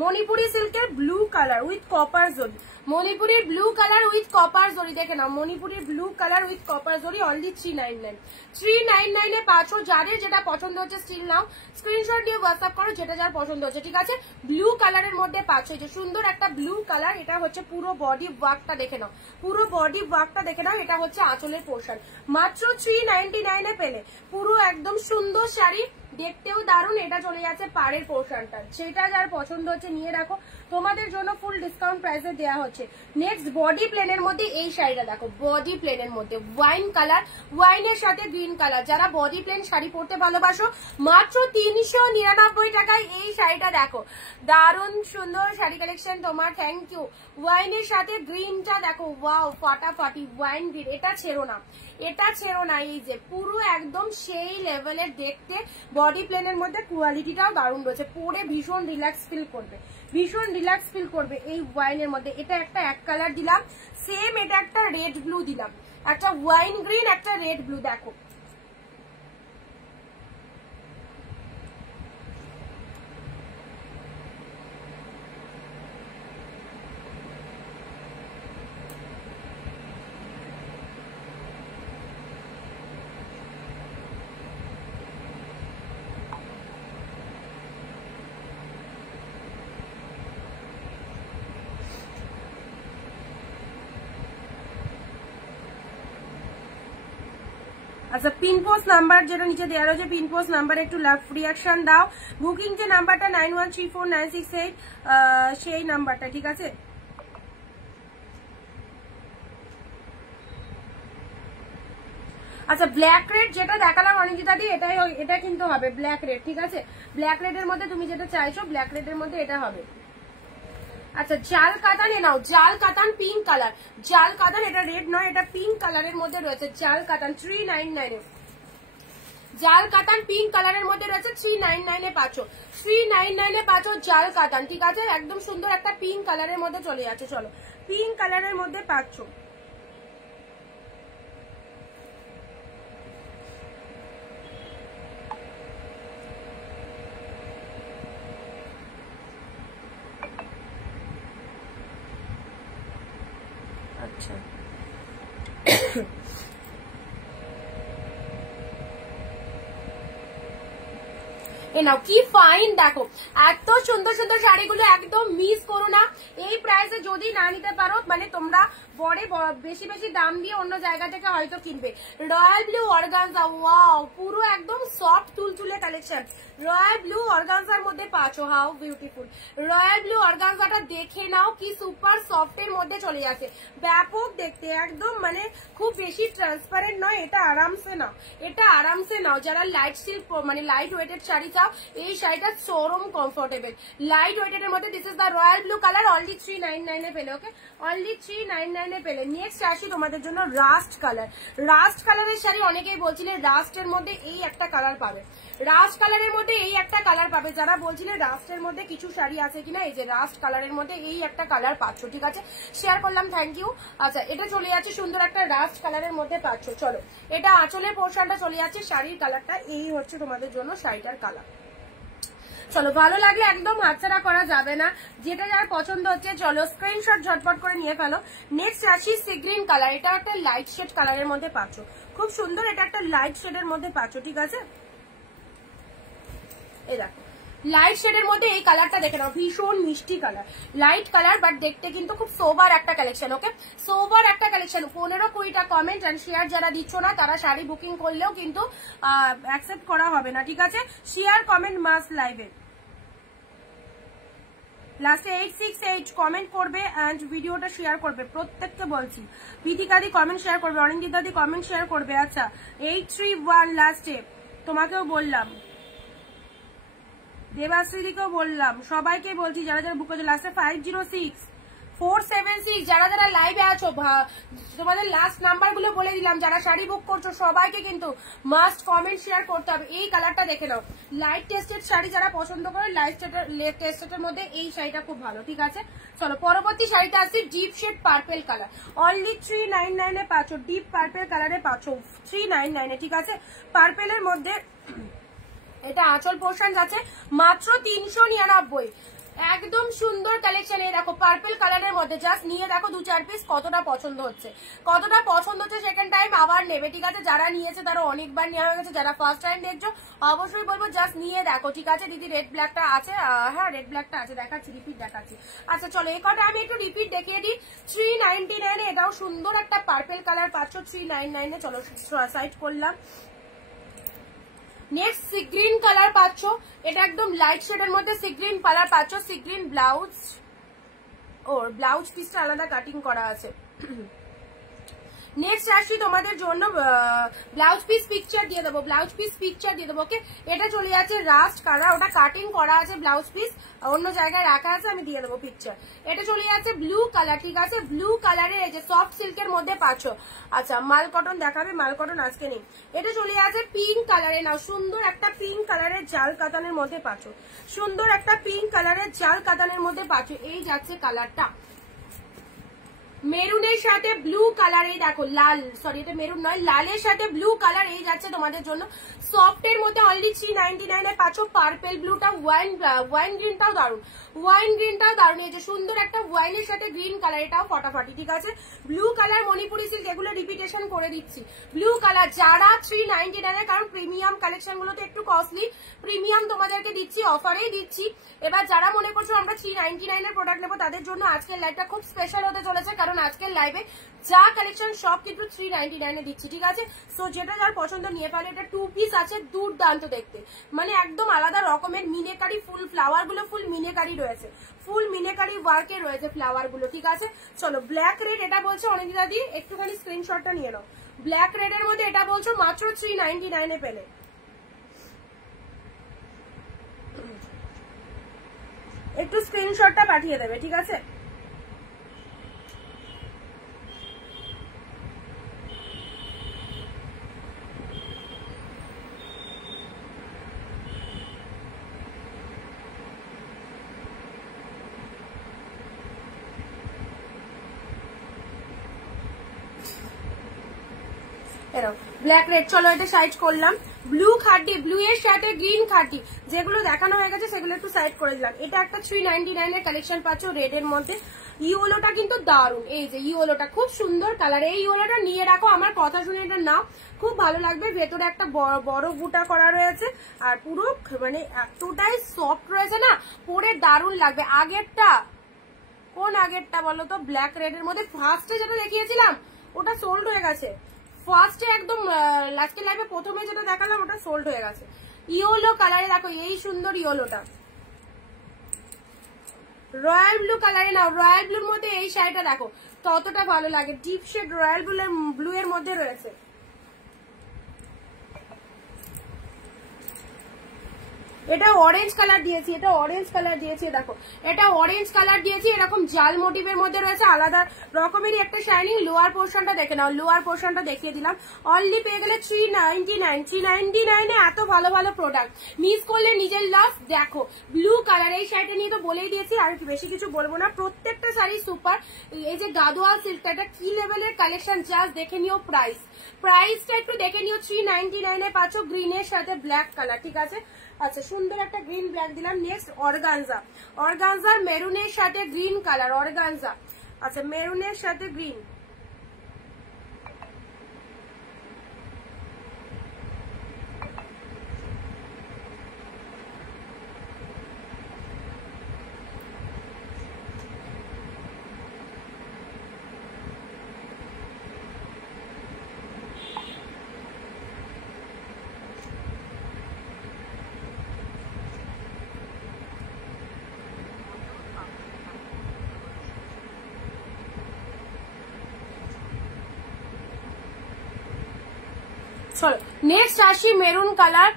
মণিপুরি সিল্কের ব্লু কালার উইথ কপার জরি, মণিপুরের ব্লু কালার উইথ কপার জরি দেখে নাও, মণিপুরের ব্লু কালার উইথ কপার জরি, অনলি 399, 399 এ পাচ্ছ। যাদের যেটা পছন্দ হচ্ছে স্টিল নাও, স্ক্রিনশট দিয়ে হোয়াটসঅ্যাপ করো, যেটা যার পছন্দ হচ্ছে, ঠিক আছে। ব্লু কালারের মধ্যে পাচ্ছ, এই যে সুন্দর একটা ব্লু কালার, এটা হচ্ছে পুরো বডি ওয়ার্কটা দেখে নাও, পুরো বডি ওয়ার্কটা দেখে নাও, এটা হচ্ছে আঁচলের পোর্শন, মাত্র 399 এ পেলে, পুরো একদম সুন্দর শাড়ি, দেখতেও দারুণ। এটা চলে যাচ্ছে পাড়ের পোর্শনটা, যেটা যার পছন্দ হচ্ছে নিয়ে রাখো, তোমাদের জন্য ফুল ডিসকাউন্ট প্রাইসে দেওয়া হচ্ছে। নেক্সট বডি প্লেনের মধ্যে এই শাড়িটা দেখো, বডি প্লেনের মধ্যে ওয়াইন কালার, ওয়াইনের সাথে গ্রিন কালার। যারা বডি প্লেন শাড়ি পরতে ভালোবাসো মাত্র 399 টাকায় এই শাড়িটা দেখো, দারুণ সুন্দর শাড়ি কালেকশন তোমার, থ্যাংক ইউ। ওয়াইনের সাথে গ্রিনটা দেখো, ওয়াও ফাটাফাটি ওয়াইন গ্রিন, এটা ছেড়ো না, এটা ছেড়ো না। এই যে পুরো একদম সেই লেভেলের দেখতে, বডি প্লেনের মধ্যে কোয়ালিটিটাও দারুণ রয়েছে, পরে ভীষণ রিল্যাক্স ফিল করবে, ভীষণ রিল্যাক্স ফিল করবে এই ওয়াইনের মধ্যে। এটা একটা এক কালার দিলাম, সেম এটা একটা রেড ব্লু দিলাম, একটা ওয়াইন গ্রিন একটা রেড ব্লু দেখো। আচ্ছা, পিন পোস্ট নাম্বার যেটা নিচে দেওয়া রয়েছে, পিন পোস্ট নাম্বারে একটু লাভ রিয়াকশন দাও। বুকিং যে নাম্বারটা 913496 সেই নাম্বারটা, ঠিক আছে? আচ্ছা, ব্ল্যাক রেড যেটা দেখালাম অনিন্দিতা দি, এটা কিন্তু হবে ব্ল্যাক রেড, ঠিক আছে? ব্ল্যাক রেডের মধ্যে তুমি যেটা চাইছো, ব্ল্যাক রেডের মধ্যে এটা হবে। আচ্ছা, জাল কাতান এ নাও, জাল কাতান পিঙ্ক কালার, জাল কাতান, এটা রেড নয়, এটা পিঙ্ক কালারের মধ্যে রয়েছে। জাল কাতান 399 এ, জাল কাতান পিঙ্ক কালারের মধ্যে রয়েছে, 399 এ পাচ্ছ, 399 এ পাচ্ছ জাল কাতান, ঠিক আছে? একদম সুন্দর একটা পিঙ্ক কালারের মধ্যে চলে যাচ্ছে। চলো, পিঙ্ক কালারের মধ্যে পাচ্ছ। আচ্ছা, এ নাও, কি ফাইন দেখো, এত সুন্দর সুন্দর শাড়িগুলো একদম মিস করো না। এই প্রাইসে যদি না নিতে পারো, মানে তোমরা পরে বেশি বেশি দাম দিয়ে অন্য জায়গা থেকে হয়তো কিনবে। রয়্যাল ব্লু অর্গানজা, ওয়াও, পুরো একদম সফট তুলতুলে কালেকশন। রয়্যাল ব্লু অর্গানজার মধ্যে পাচ্ছ, হাউ বিউটিফুল। রয়্যাল ব্লু অর্গানজাটা দেখে নাও, কি সুপার সফট এর মধ্যে চলে যাচ্ছে, ব্যাপক দেখতে, একদম মানে খুব বেশি ট্রান্সপারেন্ট নয়। এটা আরামসে নাও, এটা আরামসে নাও। যারা লাইট সিল্ক মানে লাইট ওয়েটেড শাড়ি চাও, এই শাড়িটা চরম কমফোর্টেবল। লাইট ওয়েটেড এর মধ্যে this is the royal blue colour, only 399 এ পেলে, ওকে? অনলি 399 এ পেলে। নেক্সট আসি তোমাদের জন্য রাস্ট কালার। রাস্ট কালারের শাড়ি অনেকেই বলছিলে রাস্টের মধ্যে এই একটা কালার পাবে, রাস্ট কালারের মধ্যে এই একটা কালার পাবে। যারা বলছিলে রাস্টের মধ্যে কিছু শাড়ি আছে কিনা, এই যে রাস্ট কালারের মধ্যে এই একটা কালার পাচ্ছ, ঠিক আছে? শেয়ার করলাম, থ্যাংক ইউ। আচ্ছা, এটা চলে যাচ্ছে সুন্দর একটা রাস্ট কালারের মধ্যে পাচ্ছ। চলো, এটা আঁচলের পোর্শনটা চলে যাচ্ছে, শাড়ির কালারটা এই হচ্ছে তোমাদের জন্য শাড়িটার কালার। চলো, ভালো লাগলে একদম হাতছাড়া করা যাবে না, যেটা যার পছন্দ হচ্ছে চলো স্ক্রিনশট ঝটপট করে নিয়ে ফেলো। নেক্সট আসি সি গ্রিন কালার, এটা একটা লাইট শেড কালারের মধ্যে পাচ্ছ, খুব সুন্দর, এটা একটা লাইট শেডের মধ্যে পাচ্ছ, ঠিক আছে? এই দেখো, লাইট শেডের মধ্যে এই কালারটা দেখে নাও, ভীষণ মিষ্টি কালার, লাইট কালার, বাট দেখতে কিন্তু খুব সোবার একটা কালেকশন, ওকে? সোবার একটা কালেকশন। 15-20টা কমেন্ট এন্ড শেয়ার যারা দিচ্ছ না, তারা শাড়ি বুকিং করলেও কিন্তু অ্যাকসেপ্ট করা হবে না, ঠিক আছে? শেয়ার কমেন্ট মাস্ট লাইভে। লাস্টে 868 কমেন্ট করবে এন্ড ভিডিওটা শেয়ার করবে, প্রত্যেককে বলছি। প্রীতিকাদি কমেন্ট শেয়ার করবে, অনিন্দিতাদি কমেন্ট শেয়ার করবে। আচ্ছা, 831 লাস্টে, তোমাকেও বললাম, দেবাশ্রীদিকেও বললাম, সবাইকে বলছি যারা যারা বুক করছে। লাস্টে 506 476 যারা যারা লাইভে আছো, তোমাদের লাস্ট নাম্বার গুলো বলে দিলাম। যারা শাড়ি বুক করছো সবাইকে কিন্তু মাস্ট কমেন্ট শেয়ার করতে হবে। এই কালারটা দেখে নাও, লাইট টেস্টেড শাড়ি যারা পছন্দ করে, লাইট টেস্টেড মধ্যে এই শাড়িটা খুব ভালো, ঠিক আছে? চলো, পরবর্তী শাড়িটা আসছে deep shade purple colour, only 399 এ পাচ্ছ, ডিপ পার্পেল কালারে পাচ্ছ 399 এ, ঠিক আছে? পার্পেলের মধ্যে এটা আঁচল পোর্শন যাচ্ছে মাত্র 399, একদম সুন্দর কালেকশন। এই দেখো, পার্পল কালারের মধ্যে জাস্ট নিয়ে দেখো 2-4 পিস, কতটা পছন্দ হচ্ছে, কতটা পছন্দ হচ্ছে। সেকেন্ড টাইম আবার নেবে, ঠিক আছে? যারা নিয়েছে তারা অনেকবার নেওয়া হয়ে গেছে, যারা ফার্স্ট টাইম দেখছো অবশ্যই বলবো জাস্ট নিয়ে দেখো, ঠিক আছে? দিদি রেড ব্ল্যাকটা আছে, হ্যাঁ রেড ব্ল্যাকটা আছে, দেখাচ্ছি, রিপিট দেখাচ্ছি। আচ্ছা চলো, এই কটা আমি একটু রিপিট দেখিয়ে দিই। 399 এ এটাও সুন্দর একটা পার্পল কালার পাচ্ছ 399 এ। চলো সাইড করলাম, নেক্সট সি গ্রিন কালার পাচ্ছ, এটা একদম লাইট শেডের মধ্যে সি গ্রিন কালার পাচ্ছ, সি গ্রিন ব্লাউজ, ওর ব্লাউজ পিসটা আলাদা কাটিং করা আছে। নেক্সট আসছি তোমাদের জন্য ব্লাউজ পিস পিকচার দিয়ে দেবো, ব্লাউজ পিস পিকচার দিয়ে দেবো। ওকে, এটা চলে যাচ্ছে রাস্ট কালার, ওটা কাটিং করা আছে, ব্লাউজ পিস অন্য জায়গায় রাখা আছে, আমি দিয়ে দেবো পিকচার। এটা চলে যাচ্ছে ব্লু কালার, ঠিক আছে, ব্লু কালারের এই যে সফট সিল্কের মধ্যে পাচ্ছ। আচ্ছা মাল কটন দেখাবে, মাল কটন আজকে নেই। এটা চলে যাচ্ছে পিঙ্ক কালারে, নাও সুন্দর একটা পিঙ্ক কালারের জাল কাতানের মধ্যে পাচ্ছ, সুন্দর একটা পিঙ্ক কালারের জাল কাতানের মধ্যে পাচ্ছ। এই যাচ্ছে কালারটা মেরুনের সাথে ব্লু কালার, এই দেখো লাল, সরি এটা মেরুন নয়, লালের সাথে ব্লু কালার, এই যাচ্ছে তোমাদের জন্য সফট এর মধ্যে অনলি 399 এ পাচ্ছ। পার্পেল ব্লুটা, ওয়াইন গ্রিনটাও দারুন, ওয়াইন গ্রিনটাও দারুন, এই যে সুন্দর একটা ওয়াইনের সাথে গ্রিন কালার, এটাও ফটাফটি, ঠিক আছে। ব্লু কালার মণিপুরি সিল্ক, এগুলো রিপিটেশন করে দিচ্ছি। ব্লু কালার যারা 399 এ, কারণ প্রিমিয়াম কালেকশন গুলোতে একটু কস্টলি, প্রিমিয়াম তোমাদেরকে দিচ্ছি, অফারেই দিচ্ছি। এবার যারা মনে করছো আমরা 399 এর প্রোডাক্ট নেবো, তাদের জন্য আজকের লাইভটা খুব স্পেশাল হতে চলেছে, কারণ আজকের লাইভে যা কালেকশন সব কিন্তু 399 এ দিচ্ছি, ঠিক আছে। সো যেটা যার পছন্দ নিয়ে পারে। এটা 2 পিস আছে, দুর্দান্ত দেখতে, মানে একদম আলাদা রকমের মিনেকারি ফুল, ফ্লাওয়ার গুলো ফুল মিনেকারি রয়েছে, ফুল মিনেকারি ওয়ার্কে রয়েছে ফ্লাওয়ার গুলো, ঠিক আছে। চলো ব্ল্যাক রেড, এটা বলছো অনিন্দিতা দি একটুখানি স্ক্রিনশটটা নিয়ে নাও। ব্ল্যাক রেড এর মধ্যে এটা বলছো মাত্র 399 এ পেলে, একটু স্ক্রিনশটটা পাঠিয়ে দেবে, ঠিক আছে। ব্ল্যাক রেড, চলো এটা সাইড করলাম। ব্লু খাটি, ব্লু এর সাথে গ্রিন খাটি, যেগুলো দেখানো হয়ে গেছে সেগুলো একটু সাইড করে দিলাম। এটা একটা 399 এর কালেকশন পাচ্ছ রেড এর মধ্যে। ইয়েলোটা কিন্তু দারুন, এই যে ইয়েলোটা খুব সুন্দর কালার, এই ইয়েলোটা নিয়ে রাখো, আমার কথা শুনে এটা নাও, খুব ভালো লাগবে। ভেতরে একটা বড় বুটা করা রয়েছে, আর পুরো মানে এতটাই সফট রয়েছে না, পরে দারুন লাগবে। আগেরটা কোন আগেরটা বলো তো, ব্ল্যাক রেড এর মধ্যে ফার্স্টে যেটা দেখিয়েছিলাম ওটা সোল্ড হয়ে গেছে, ফার্স্টে একদম লাস্টের লাইভে প্রথমে যেটা দেখালাম ওটা সোল্ড হয়ে গেছে। ইয়েলো কালারে দেখো, এই সুন্দর ইয়েলোটা, রয়্যাল ব্লু কালারে নাও, রয়্যাল ব্লুর মধ্যে এই শাড়িটা দেখো কতটা ভালো লাগে, ডিপ শেড রয়্যাল ব্লু এর মধ্যে রয়েছে। এটা অরেঞ্জ কালার দিয়েছি, এটা অরেঞ্জ কালার দিয়েছি, দেখো এটা অরেঞ্জ কালার দিয়েছি, এরকম জাল মোটিভের মধ্যে রয়েছে, আলাদা রকমেরই একটা শাইনিং। লোয়ার পোর্শনটা দেখে নাও, লোয়ার পোর্শনটা দেখিয়ে দিলাম। অনলি পেয়ে গেলে 399, 399 এ এত ভালো ভালো প্রোডাক্ট, মিস করলে নিজের লস। দেখো ব্লু কালার, এই শাড়িটা নিয়ে তো বলেই দিয়েছি, আর বেশি কিছু বলবো না, প্রত্যেকটা শাড়ি সুপার। এই যে গাদোয়াল সিল্কটা, এটা কি লেভেলের কালেকশন, জাস্ট দেখে নিও। প্রাইসটা একটু দেখে নিও, 399 এ পাচ্ছ গ্রিনের সাথে ব্ল্যাক কালার, ঠিক আছে। আচ্ছা সুন্দর একটা গ্রিন ব্ল্যাক দিলাম। নেক্সট অর্গানজা, অর্গানজার মেরুনের সাথে গ্রিন কালার, অর্গানজা, আচ্ছা মেরুনের সাথে গ্রিন, চলো নেক্সট আসি মেরুন কালার।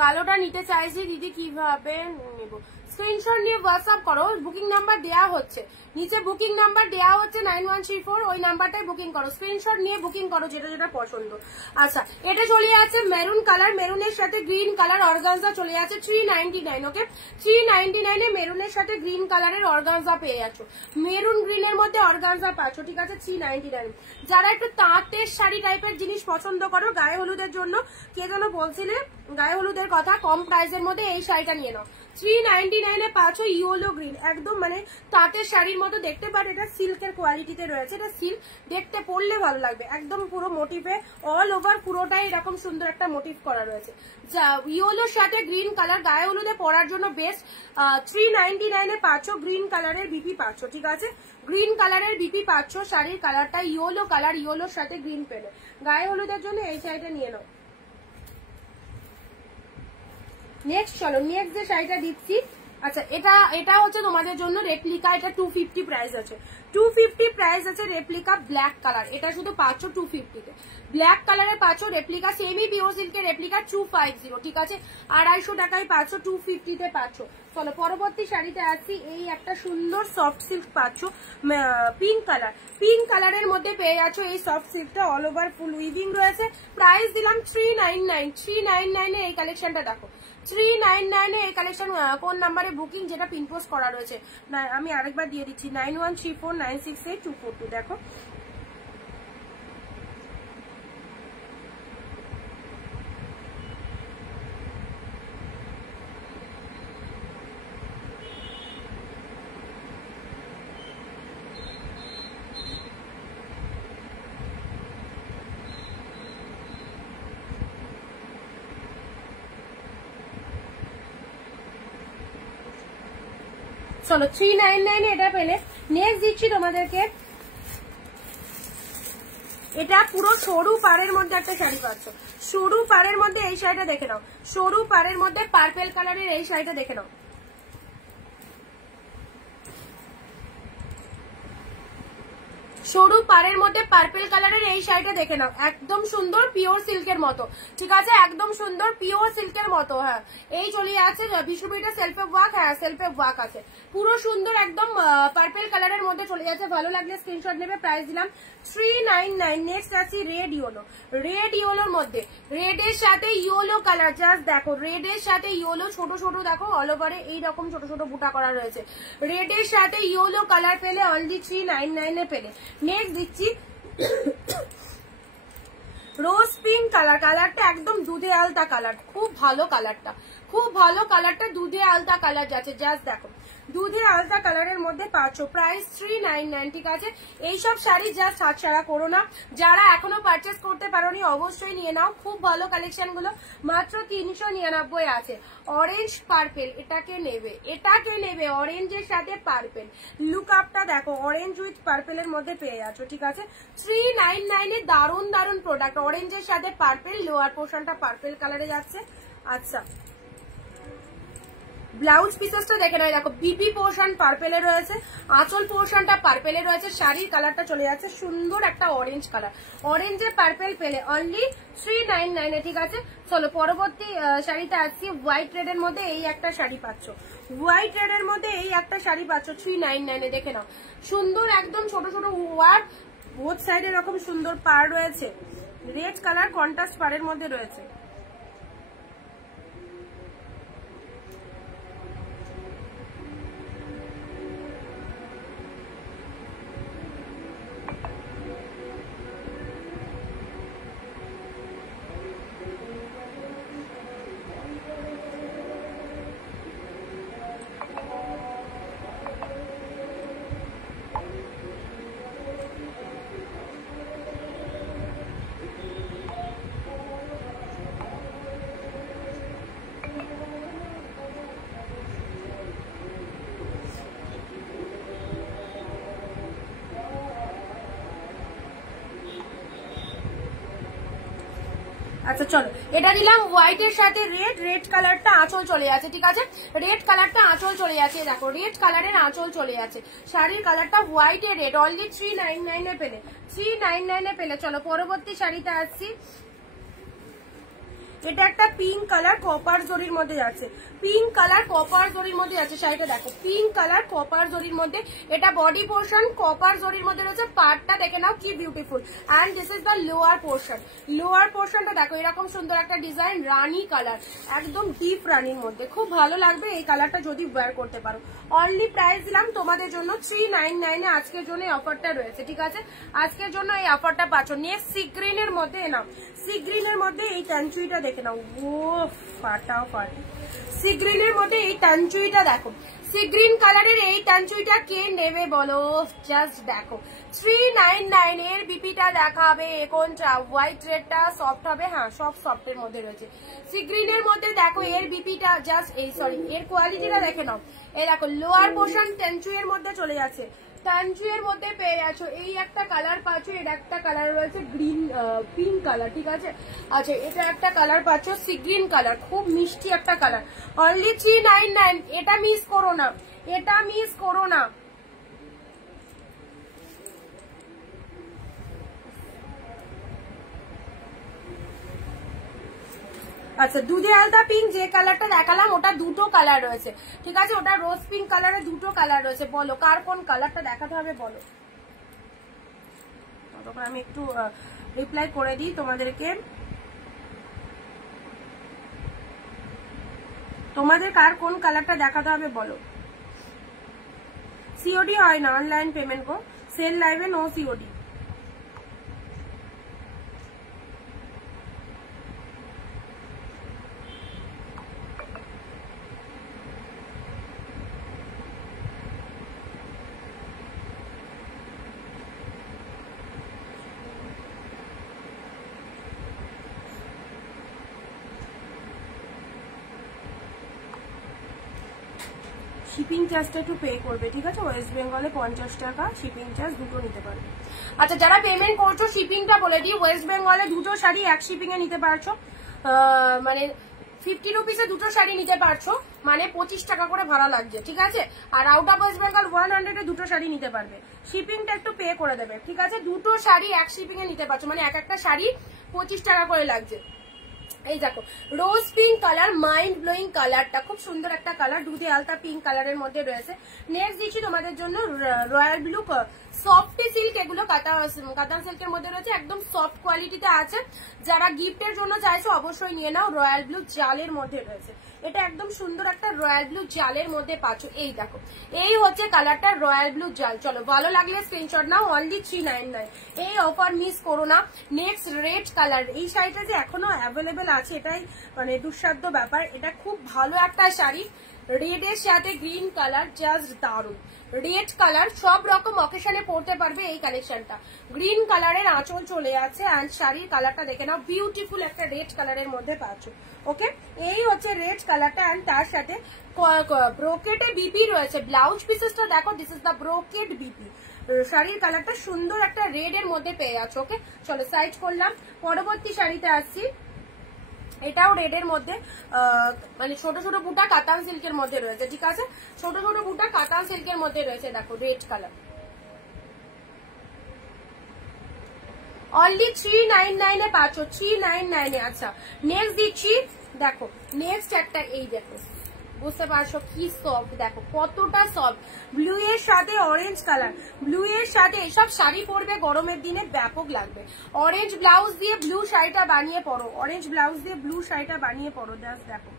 কালোটা নিতে চাইছি দিদি, কিভাবে নেব? স্ক্রিনশট নিয়ে হোয়াটসঅ্যাপ করো, বুকিং নাম্বার দেওয়া হচ্ছে নিচে, বুকিং নাম্বার দেওয়া হচ্ছে 9134, ওই নাম্বারটাই বুকিং করো, স্ক্রিনশট নিয়ে বুকিং করো যেটা যেটা পছন্দ। আচ্ছা এটা চলে যাচ্ছে মেরুন কালার, মেরুনের সাথে গ্রিন কালার, অর্গানজা চলে যাচ্ছে 399। ওকে 399 এ মেরুনের সাথে গ্রিন কালারের অর্গানজা পেয়ে যাচ্ছ, মেরুন গ্রিনের মধ্যে অর্গানজা পাচ্ছ, ঠিক আছে 399। যারা একটু তাঁতের শাড়ি টাইপের জিনিস পছন্দ করো, গায়ে হলুদের জন্য, কে যেন বলছিলে গায়ে হলুদের কথা, কম প্রাইসের মধ্যে এই শাড়িটা নিয়ে নাও। 399 এ পাচ্ছ ইয়েলো গ্রিন, একদম মানে তাঁতের শাড়ির মতো দেখতে, বাট এটা সিল্কের কোয়ালিটিতে রয়েছে, এটা সিল্ক, দেখতে পরলে ভালো লাগবে, একদম পুরো মোটিভে অল ওভার পুরোটাই এরকম সুন্দর একটা মোটিভ করা রয়েছে। ইয়েলোর সাথে গ্রিন কালার, গায়ে হলুদে পরার জন্য বেস্ট। 399 এ পাচ্ছ গ্রিন কালারের বিপি পাচ্ছ, ঠিক আছে, গ্রিন কালারের বিপি পাচ্ছ। শাড়ির কালারটা ইয়েলো কালার, ইয়েলোর সাথে গ্রিন পেলে গায়ে হলুদের জন্য এই শাড়িটা নিয়ে নাও। নেক্সট চলো নেক্সট যে শাড়িটা দিচ্ছি, আচ্ছা এটা হচ্ছে তোমাদের জন্য রেপ্লিকা, এটা 250 প্রাইস আছে, 250 প্রাইস আছে রেপ্লিকা ব্ল্যাক কালার, এটা শুধু পাচ্ছ 250 তে। ব্ল্যাক কালারে পাচ্ছ রেপ্লিকা, সেমি পিওর সিল্কের রেপ্লিকা 250, ঠিক আছে, 250 টাকায় পাচ্ছ, 250 তে পাচ্ছ। চলো পরবর্তী শাড়িতে আসছি, এই একটা সুন্দর সফট সিল্ক পাচ্ছ পিঙ্ক কালার, পিঙ্ক কালারের মধ্যে পেয়ে যাচ্ছ এই সফট সিল্কটা, অল ওভার ফুল উইভিং রয়েছে, প্রাইস দিলাম 399, 399 এ এই কালেকশনটা দেখো, 399 এ এই কালেকশন। কোন নাম্বারে বুকিং, যেটা পিন পোস্ট করা রয়েছে, আমি আরেকবার দিয়ে দিচ্ছি 9134968242, দেখো চলো 399 এটা পেলে। নেক্সট দিচ্ছি তোমাদেরকে, এটা পুরো সরু পাড়ের মধ্যে একটা শাড়ি পাচ্ছ, সরু পাড়ের মধ্যে এই শাড়িটা দেখে নাও, সরু পাড়ের মধ্যে পার্পেল কালারের এই শাড়িটা দেখে নাও, সরু পাড়ের মধ্যে পার্পেল কালারের এই শাড়িটা দেখে নাও, একদম সুন্দর পিওর সিল্কের মতো, ঠিক আছে, একদম সুন্দর পিওর সিল্কের মতো। হ্যাঁ এই চলে যাচ্ছে বিষ্ণুপ্রিয়টা সেলফে ওয়ার্ক, হ্যাঁ সেলফে ওয়ার্ক আছে, পুরো সুন্দর একদম পার্পেল কালারের মধ্যে চলে যাচ্ছে, ভালো লাগলে স্ক্রিনশট নেবে, প্রাইস দিলাম 399। নেক্সট আছে রেড ইয়েলো, রেড ইয়েলোর মধ্যে রেড এর সাথে ইয়েলো কালার, জাস্ট দেখো রেড এর সাথে ইয়েলো, ছোট ছোট দেখো অল ওভারে এইরকম ছোট ছোট বুটা করা রয়েছে, রেড এর সাথে ইয়েলো কালার পেলে অনলি 399 এ পেলে। নেক্সট দিচ্ছি রোজ পিঙ্ক কালার, কালারটা একদম দুধে আলতা কালার, খুব ভালো কালারটা, খুব ভালো কালারটা, দুধে আলতা কালার যাচ্ছে, জাস্ট দেখো দুধে আলতা কালারের মধ্যে পাচ্ছ, প্রাইস 399, ঠিক আছে। এইসব শাড়ি জাস্ট হাতছাড়া করো না, যারা এখনো পারচেস করতে পারোনি অবশ্যই নিয়ে নাও, খুব ভালো কালেকশন গুলো, মাত্র 399 আছে। অরেঞ্জ পার্পেল, এটাকে নেবে, এটাকে নেবে, অরেঞ্জের সাথে পার্পেল, লুক আপটা দেখো, অরেঞ্জ উইথ পার্পেলের মধ্যে পেয়ে যাচ্ছ, ঠিক আছে, 399 এ দারুণ দারুণ প্রোডাক্ট, অরেঞ্জের সাথে পার্পেল, লোয়ার পোর্শনটা পার্পেল কালারে যাচ্ছে। আচ্ছা ব্লাউজ পিসেসটা দেখে নাও, দেখো বিপি পোর্শন পার্পেলে রয়েছে, আঁচল পোর্শনটা পার্পেলে রয়েছে, শাড়ির কালারটা চলে যাচ্ছে সুন্দর একটা অরেঞ্জ কালার, অরেঞ্জে পার্পেল পেলে অনলি 399 এ, ঠিক আছে। চলো পরবর্তী শাড়িতে আসছি, হোয়াইট রেড এর মধ্যে এই একটা শাড়ি পাচ্ছ, হোয়াইট রেড এর মধ্যে এই একটা শাড়ি পাচ্ছ 399 এ, দেখে নাও সুন্দর একদম ছোট ছোট ওয়ার্ক, বোথ সাইড এরকম সুন্দর পাড় রয়েছে, রেড কালার কন্ট্রাস্ট পাড়ের মধ্যে রয়েছে। আচ্ছা চলো এটা দিলাম হোয়াইট এর সাথে রেড, রেড কালারটা আঁচল চলে যাচ্ছে, ঠিক আছে, রেড কালারটা আঁচল চলে যাচ্ছে, দেখো রেড কালারের আঁচল চলে যাচ্ছে, শাড়ির কালারটা হোয়াইট এর রেড, অনলি 399 এ পেলে, 399 এ পেলে। চলো পরবর্তী শাড়িতে আসছি, এটা একটা পিঙ্ক কালার কপার জরির মধ্যে যাচ্ছে, পিঙ্ক কালার কপার জরির মধ্যে যাচ্ছে শাড়িটা, দেখো পিঙ্ক কালার কপার জরির মধ্যে, এটা বডি পোর্শন কপার জরির মধ্যে রয়েছে, পার্টটা দেখে নাও কি beautiful, and this is the lower portion, lower পোর্শনটা দেখো এরকম সুন্দর একটা ডিজাইন, রানী কালার, একদম ডিপ রানীর মধ্যে, খুব ভালো লাগবে এই কালারটা যদি ওয়্যার করতে পারো। অনলি প্রাইস দিলাম তোমাদের জন্য 399 এ, আজকের জন্য এই অফারটা রয়েছে, ঠিক আছে, আজকের জন্য এই অফারটা পাচ্ছ। নেক্সট সি গ্রিনের মধ্যে নাও, সি গ্রিনের মধ্যে এই টানচুইটা দেখে নাও, ও ফাটাফাটি, সি গ্রিনের মধ্যে এই টানচুইটা দেখো, সি গ্রিন কালারের এই টানচুইটা কে নেবে বলো, জাস্ট দেখো 399 এর বিপিটা দেখাবে, কোনটা হোয়াইট রেডটা সফট হবে, হ্যাঁ সব সফটের মধ্যে রয়েছে, সি গ্রিনের মধ্যে দেখো এর বিপিটা জাস্ট এই সরি এর কোয়ালিটিটা দেখে নাও, এই দেখো লোয়ার পোর্শন টানচুইয়ের মধ্যে চলে যাচ্ছে, তানজু এর মধ্যে পেয়ে যাচ্ছ। এই একটা কালার পাচ্ছ, এর একটা কালার রয়েছে গ্রিন পিঙ্ক কালার, ঠিক আছে। আচ্ছা এটা একটা কালার পাচ্ছ সি গ্রিন কালার, খুব মিষ্টি একটা কালার, অনলি 399। এটা মিস করো না, এটা মিস করো না। আচ্ছা দুধে আলতা পিঙ্ক যে কালারটা দেখালাম ওটা দুটো কালার রয়েছে, ঠিক আছে। ওটা রোজ পিঙ্ক কালারের দুটো কালার রয়েছে। বলো কার কোন কালারটা দেখাতে হবে বলো। তখন আমি একটু রিপ্লাই করে দিই তোমাদেরকে। তোমাদের কার কোন কালারটা দেখাতে হবে বলো। সিওডি হয় না, অনলাইন পেমেন্ট গো, সেল লাইভে নো সিওডি। শিপিং চার্জটা একটু পে করবে, ঠিক আছে। ওয়েস্ট বেঙ্গলে 50 টাকা শিপিং চার্জ, দুটো নিতে পারবে। আচ্ছা যারা পেমেন্ট করছো শিপিংটা বলে দিই, ওয়েস্ট বেঙ্গলে দুটো শাড়ি এক শিপিং এ নিতে পারছো, মানে 50 রুপিসে দুটো শাড়ি নিতে পারছো, মানে 25 টাকা করে ভাড়া লাগছে, ঠিক আছে। আর আউট অফ ওয়েস্ট বেঙ্গল 100 এ দুটো শাড়ি নিতে পারবে, শিপিংটা একটু পে করে দেবে, ঠিক আছে। দুটো শাড়ি এক শিপিং এ নিতে পারছো, মানে এক একটা শাড়ি 25 টাকা করে লাগছে। এই দেখো রোজ পিঙ্ক কালার, মাইন্ড ব্লোয়িং কালারটা, খুব সুন্দর একটা কালার, দুধে আলতা পিঙ্ক কালারের মধ্যে রয়েছে। নেক্সট দিচ্ছি তোমাদের জন্য রয়্যাল ব্লু সফট সিল্ক, এগুলো কাতান সিল্কের মধ্যে রয়েছে, একদম সফট কোয়ালিটিতে আছে। যারা গিফটের জন্য চাইছো অবশ্যই নিয়ে নাও। রয়্যাল ব্লু জালের মধ্যে রয়েছে, এটা একদম সুন্দর একটা রয়্যাল ব্লু জালের মধ্যে পাচ্ছ। এই দেখো এই হচ্ছে কালারটা রয়্যাল ব্লু জাল। চলো ভালো লাগলে স্ক্রিনশট নাও, অনলি 399। এই অফার মিস করো না। নেক্সট রেড কালার, এই শাড়িটা যে এখনো অ্যাভেলেবেল আছে এটাই মানে দুঃসাধ্য ব্যাপার। এটা খুব ভালো একটা শাড়ি, রেড এর সাথে গ্রিন কালার, জাস্ট দারুন। রেড কালার সব রকম অকেশনে পরতে পারবে এই কালেকশনটা। গ্রিন কালারের আঁচল চলে আছে, অ্যান্ড শাড়ির কালারটা দেখে নাও, বিউটিফুল একটা রেড কালারের মধ্যে পাচ্ছ। ওকে এই হচ্ছে রেড কালারটা, অ্যান্ড তার সাথে ব্রোকেটে বিপি রয়েছে। ব্লাউজ পিসেসটা দেখো, this is the brocade BP. শাড়ির কালারটা সুন্দর একটা রেড এর মধ্যে পেয়ে যাচ্ছে। ওকে চলো সাইজ করলাম, পরবর্তী শাড়িতে আসছি। এটাও রেড এর মধ্যে, মানে ছোট ছোট বুটা কাতান সিল্কের মধ্যে রয়েছে, ঠিক আছে। ছোট ছোট বুটা কাতান সিল্কের মধ্যে রয়েছে, দেখো রেড কালার, অনলি 399 এ পাচ্ছ, 399 এ। আচ্ছা নেক্সট দিচ্ছি, দেখো নেক্সট একটা, এই দেখো বুঝতে পারছো কি সফট, দেখো কতটা সফট, ব্লু এর সাথে অরেঞ্জ কালার, ব্লু এর সাথে এসব শাড়ি পরবে গরমের দিনে ব্যাপক লাগবে। অরেঞ্জ ব্লাউজ দিয়ে ব্লু শাড়িটা বানিয়ে পরো, অরেঞ্জ ব্লাউজ দিয়ে ব্লু শাড়িটা বানিয়ে পরো, জাস্ট দেখো।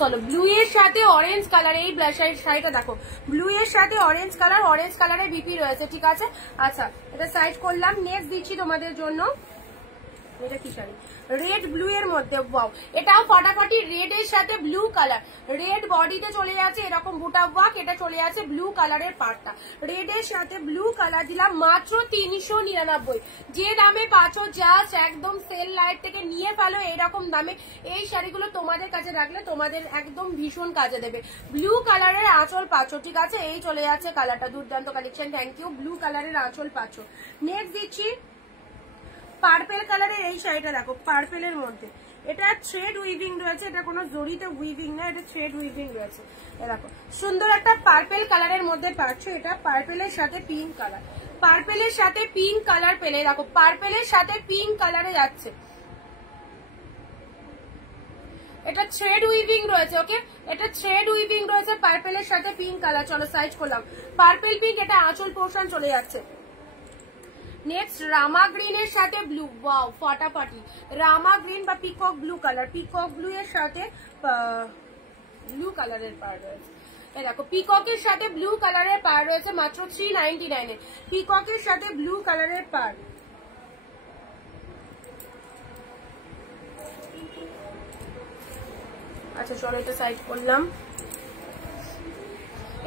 চলো ব্লু এর সাথে অরেঞ্জ কালার, এই শাড়িটা দেখো ব্লু এর সাথে অরেঞ্জ কালার, অরেঞ্জ কালারের বিপি রয়েছে, ঠিক আছে। আচ্ছা এটা সাইজ করলাম। নেক্সট দিচ্ছি তোমাদের জন্য, এটা কি শাড়ি, রেড ব্লু এর মধ্যে, ওয়াও এটাও ফাটাফাটি, রেড এর সাথে ব্লু কালার, রেড বডিতে চলে যাচ্ছে এরকম বুটা ওয়ার্ক, এটা চলে যাচ্ছে ব্লু কালারের পার্টটা, রেড এর সাথে ব্লু কালার দিলাম মাত্র 399। যে দামে পাচ্ছ জাস্ট একদম সেল লাইট থেকে নিয়ে ফেলো এরকম দামে। এই শাড়িগুলো তোমাদের কাছে রাখলে তোমাদের একদম ভীষণ কাজে দেবে। ব্লু কালারের আঁচল পাচ্ছ, ঠিক আছে। এই চলে যাচ্ছে কালারটা, দুর্দান্ত কালেকশন, থ্যাংক ইউ। ব্লু কালারের আঁচল পাচ্ছ। নেক্সট দিচ্ছি পার্পেল কালারের এই শাড়িটা, দেখো পার্পেলের মধ্যে, এটা থ্রেড উইভিং রয়েছে, এটা কোনো জরিতে উইভিং না, এটা থ্রেড উইভিং রয়েছে। দেখো সুন্দর একটা পার্পেল কালারের মধ্যে পাচ্ছ, এটা পার্পেলের সাথে পিঙ্ক কালার, পার্পেলের সাথে পিঙ্ক কালার পেলে, দেখো পার্পেলের সাথে পিঙ্ক কালারে যাচ্ছে, এটা থ্রেড উইভিং রয়েছে। ওকে এটা থ্রেড উইভিং রয়েছে পার্পেলের সাথে পিঙ্ক কালার। চলো সাইজ করলাম, পার্পেল পিঙ্ক, এটা আঁচল পোর্শন চলে যাচ্ছে। নেক্সট রামা গ্রিন এর সাথে ব্লু, ওয়াও ফাটাফাটি, রামা গ্রিন বা peacock blue colour, peacock blue এর সাথে ব্লু কালারের পার রয়েছে। এই দেখো পিককের সাথে ব্লু কালারের পার রয়েছে মাত্র 399 এ। পিককের সাথে ব্লু কালারের পার। আচ্ছা চলো এটা সাইড করলাম।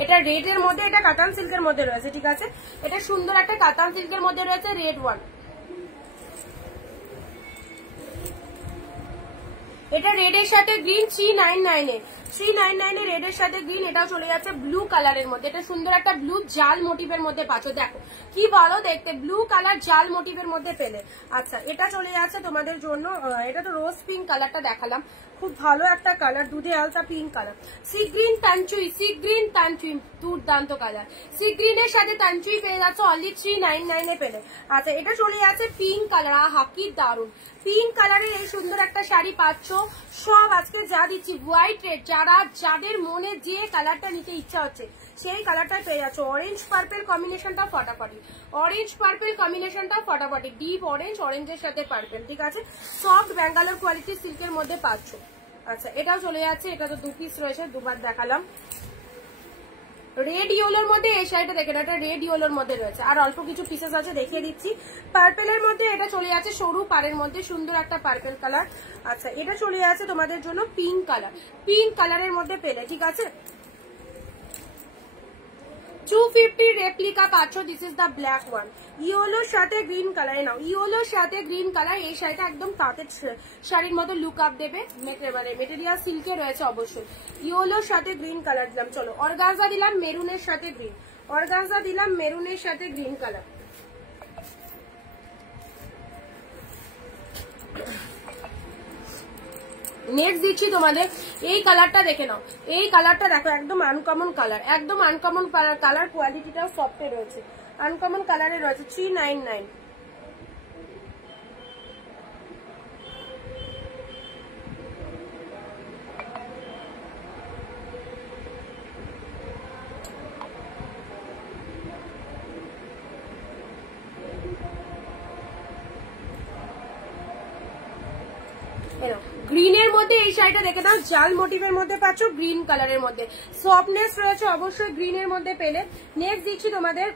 এটা রেড এর মধ্যে, এটা কাতান সিল্কের মধ্যে রয়েছে, ঠিক আছে। এটা সুন্দর একটা কাতান সিল্কের মধ্যে রয়েছে, রেড ওয়ান। এটা রেড এর সাথে গ্রিন 399 এ। 399 এ রেড এর সাথে গ্রিন। এটাও চলে যাচ্ছে ব্লু কালারের মধ্যে। এটা সুন্দর একটা ব্লু জাল মোটিভের মধ্যে পাচ্ছ, দেখো কি ভালো দেখতে, ব্লু কালার জাল মোটিভের মধ্যে পেলে। আচ্ছা এটা চলে যাচ্ছে তোমাদের জন্য, এটা তো রোজ পিঙ্ক কালারটা দেখালাম, খুব ভালো একটা কালার, দুধে আলতা পিঙ্ক কালার। সি গ্রিন তানচুই, সি গ্রিন তানচুই, দুর্দান্ত কালার। সি গ্রিনের সাথে তানচুই পেয়ে যাচ্ছে অনলি 399 এ পেলে। আচ্ছা এটা চলে যাচ্ছে পিঙ্ক কালার, আহা কি দারুন, পিঙ্ক কালারের এই সুন্দর একটা শাড়ি পাচ্ছ। সব আজকে যা দিচ্ছি হোয়াইট রেড, যাদের মনে যে কালারটা নিতে ইচ্ছা হচ্ছে সেই কালারটা পেয়ে যাচ্ছ। অরেঞ্জ পার্পেল কম্বিনেশনটা ফটাফটি, অরেঞ্জ পার্পেল কম্বিনেশনটা ফটাফটি, ডিপ অরেঞ্জ, অরেঞ্জের সাথে পার্পেল, ঠিক আছে। সফট ব্যাঙ্গালোর কোয়ালিটির সিল্কের মধ্যে পাচ্ছ। আচ্ছা এটাও চলে যাচ্ছে, এটা তো 2 পিস রয়েছে, দুবার দেখালাম। রেড ইয়েলোর মধ্যে এই শাড়িটা দেখেন, এটা রেড ইয়েলোর মধ্যে রয়েছে, আর অল্প কিছু পিসেস আছে দেখিয়ে দিচ্ছি। পার্পেলের মধ্যে এটা চলে যাচ্ছে সরু পাড়ের মধ্যে, সুন্দর একটা পার্পেল কালার। আচ্ছা এটা চলে যাচ্ছে তোমাদের জন্য পিঙ্ক কালার, পিঙ্ক কালারের মধ্যে পেলে, ঠিক আছে। 250 রেপ্লিকা পাচ্ছ, this is the black one. ইয়েলোর সাথে গ্রিন কালার, নাও ইয়েলোর সাথে গ্রিন কালার। এই শাড়িটা একদম তাঁতের শাড়ির মতো লুক আপ দেবে, মানে মেটেরিয়াল সিল্কে রয়েছে অবশ্যই। ইয়েলোর সাথে গ্রিন কালার দিলাম, চলো অর্গানজা দিলাম মেরুনের সাথে গ্রিন, অর্গানজা দিলাম মেরুনের সাথে গ্রিন কালার। নেক্সট দিচ্ছি তোমাদের এই কালারটা, দেখে নাও এই কালারটা, দেখো একদম আনকমন কালার, একদম আনকমন কালার, কোয়ালিটিটাও সফটে রয়েছে, আনকমন কালারে রয়েছে। 399। গ্রিনের মধ্যে এই শাড়িটা দেখে নাও, জাল মোটিভের মধ্যে পাচ্ছ, গ্রিন কালারের মধ্যে সফটনেস রয়েছে অবশ্যই গ্রিনের মধ্যে পেলে। নেক্সট দিচ্ছি তোমাদের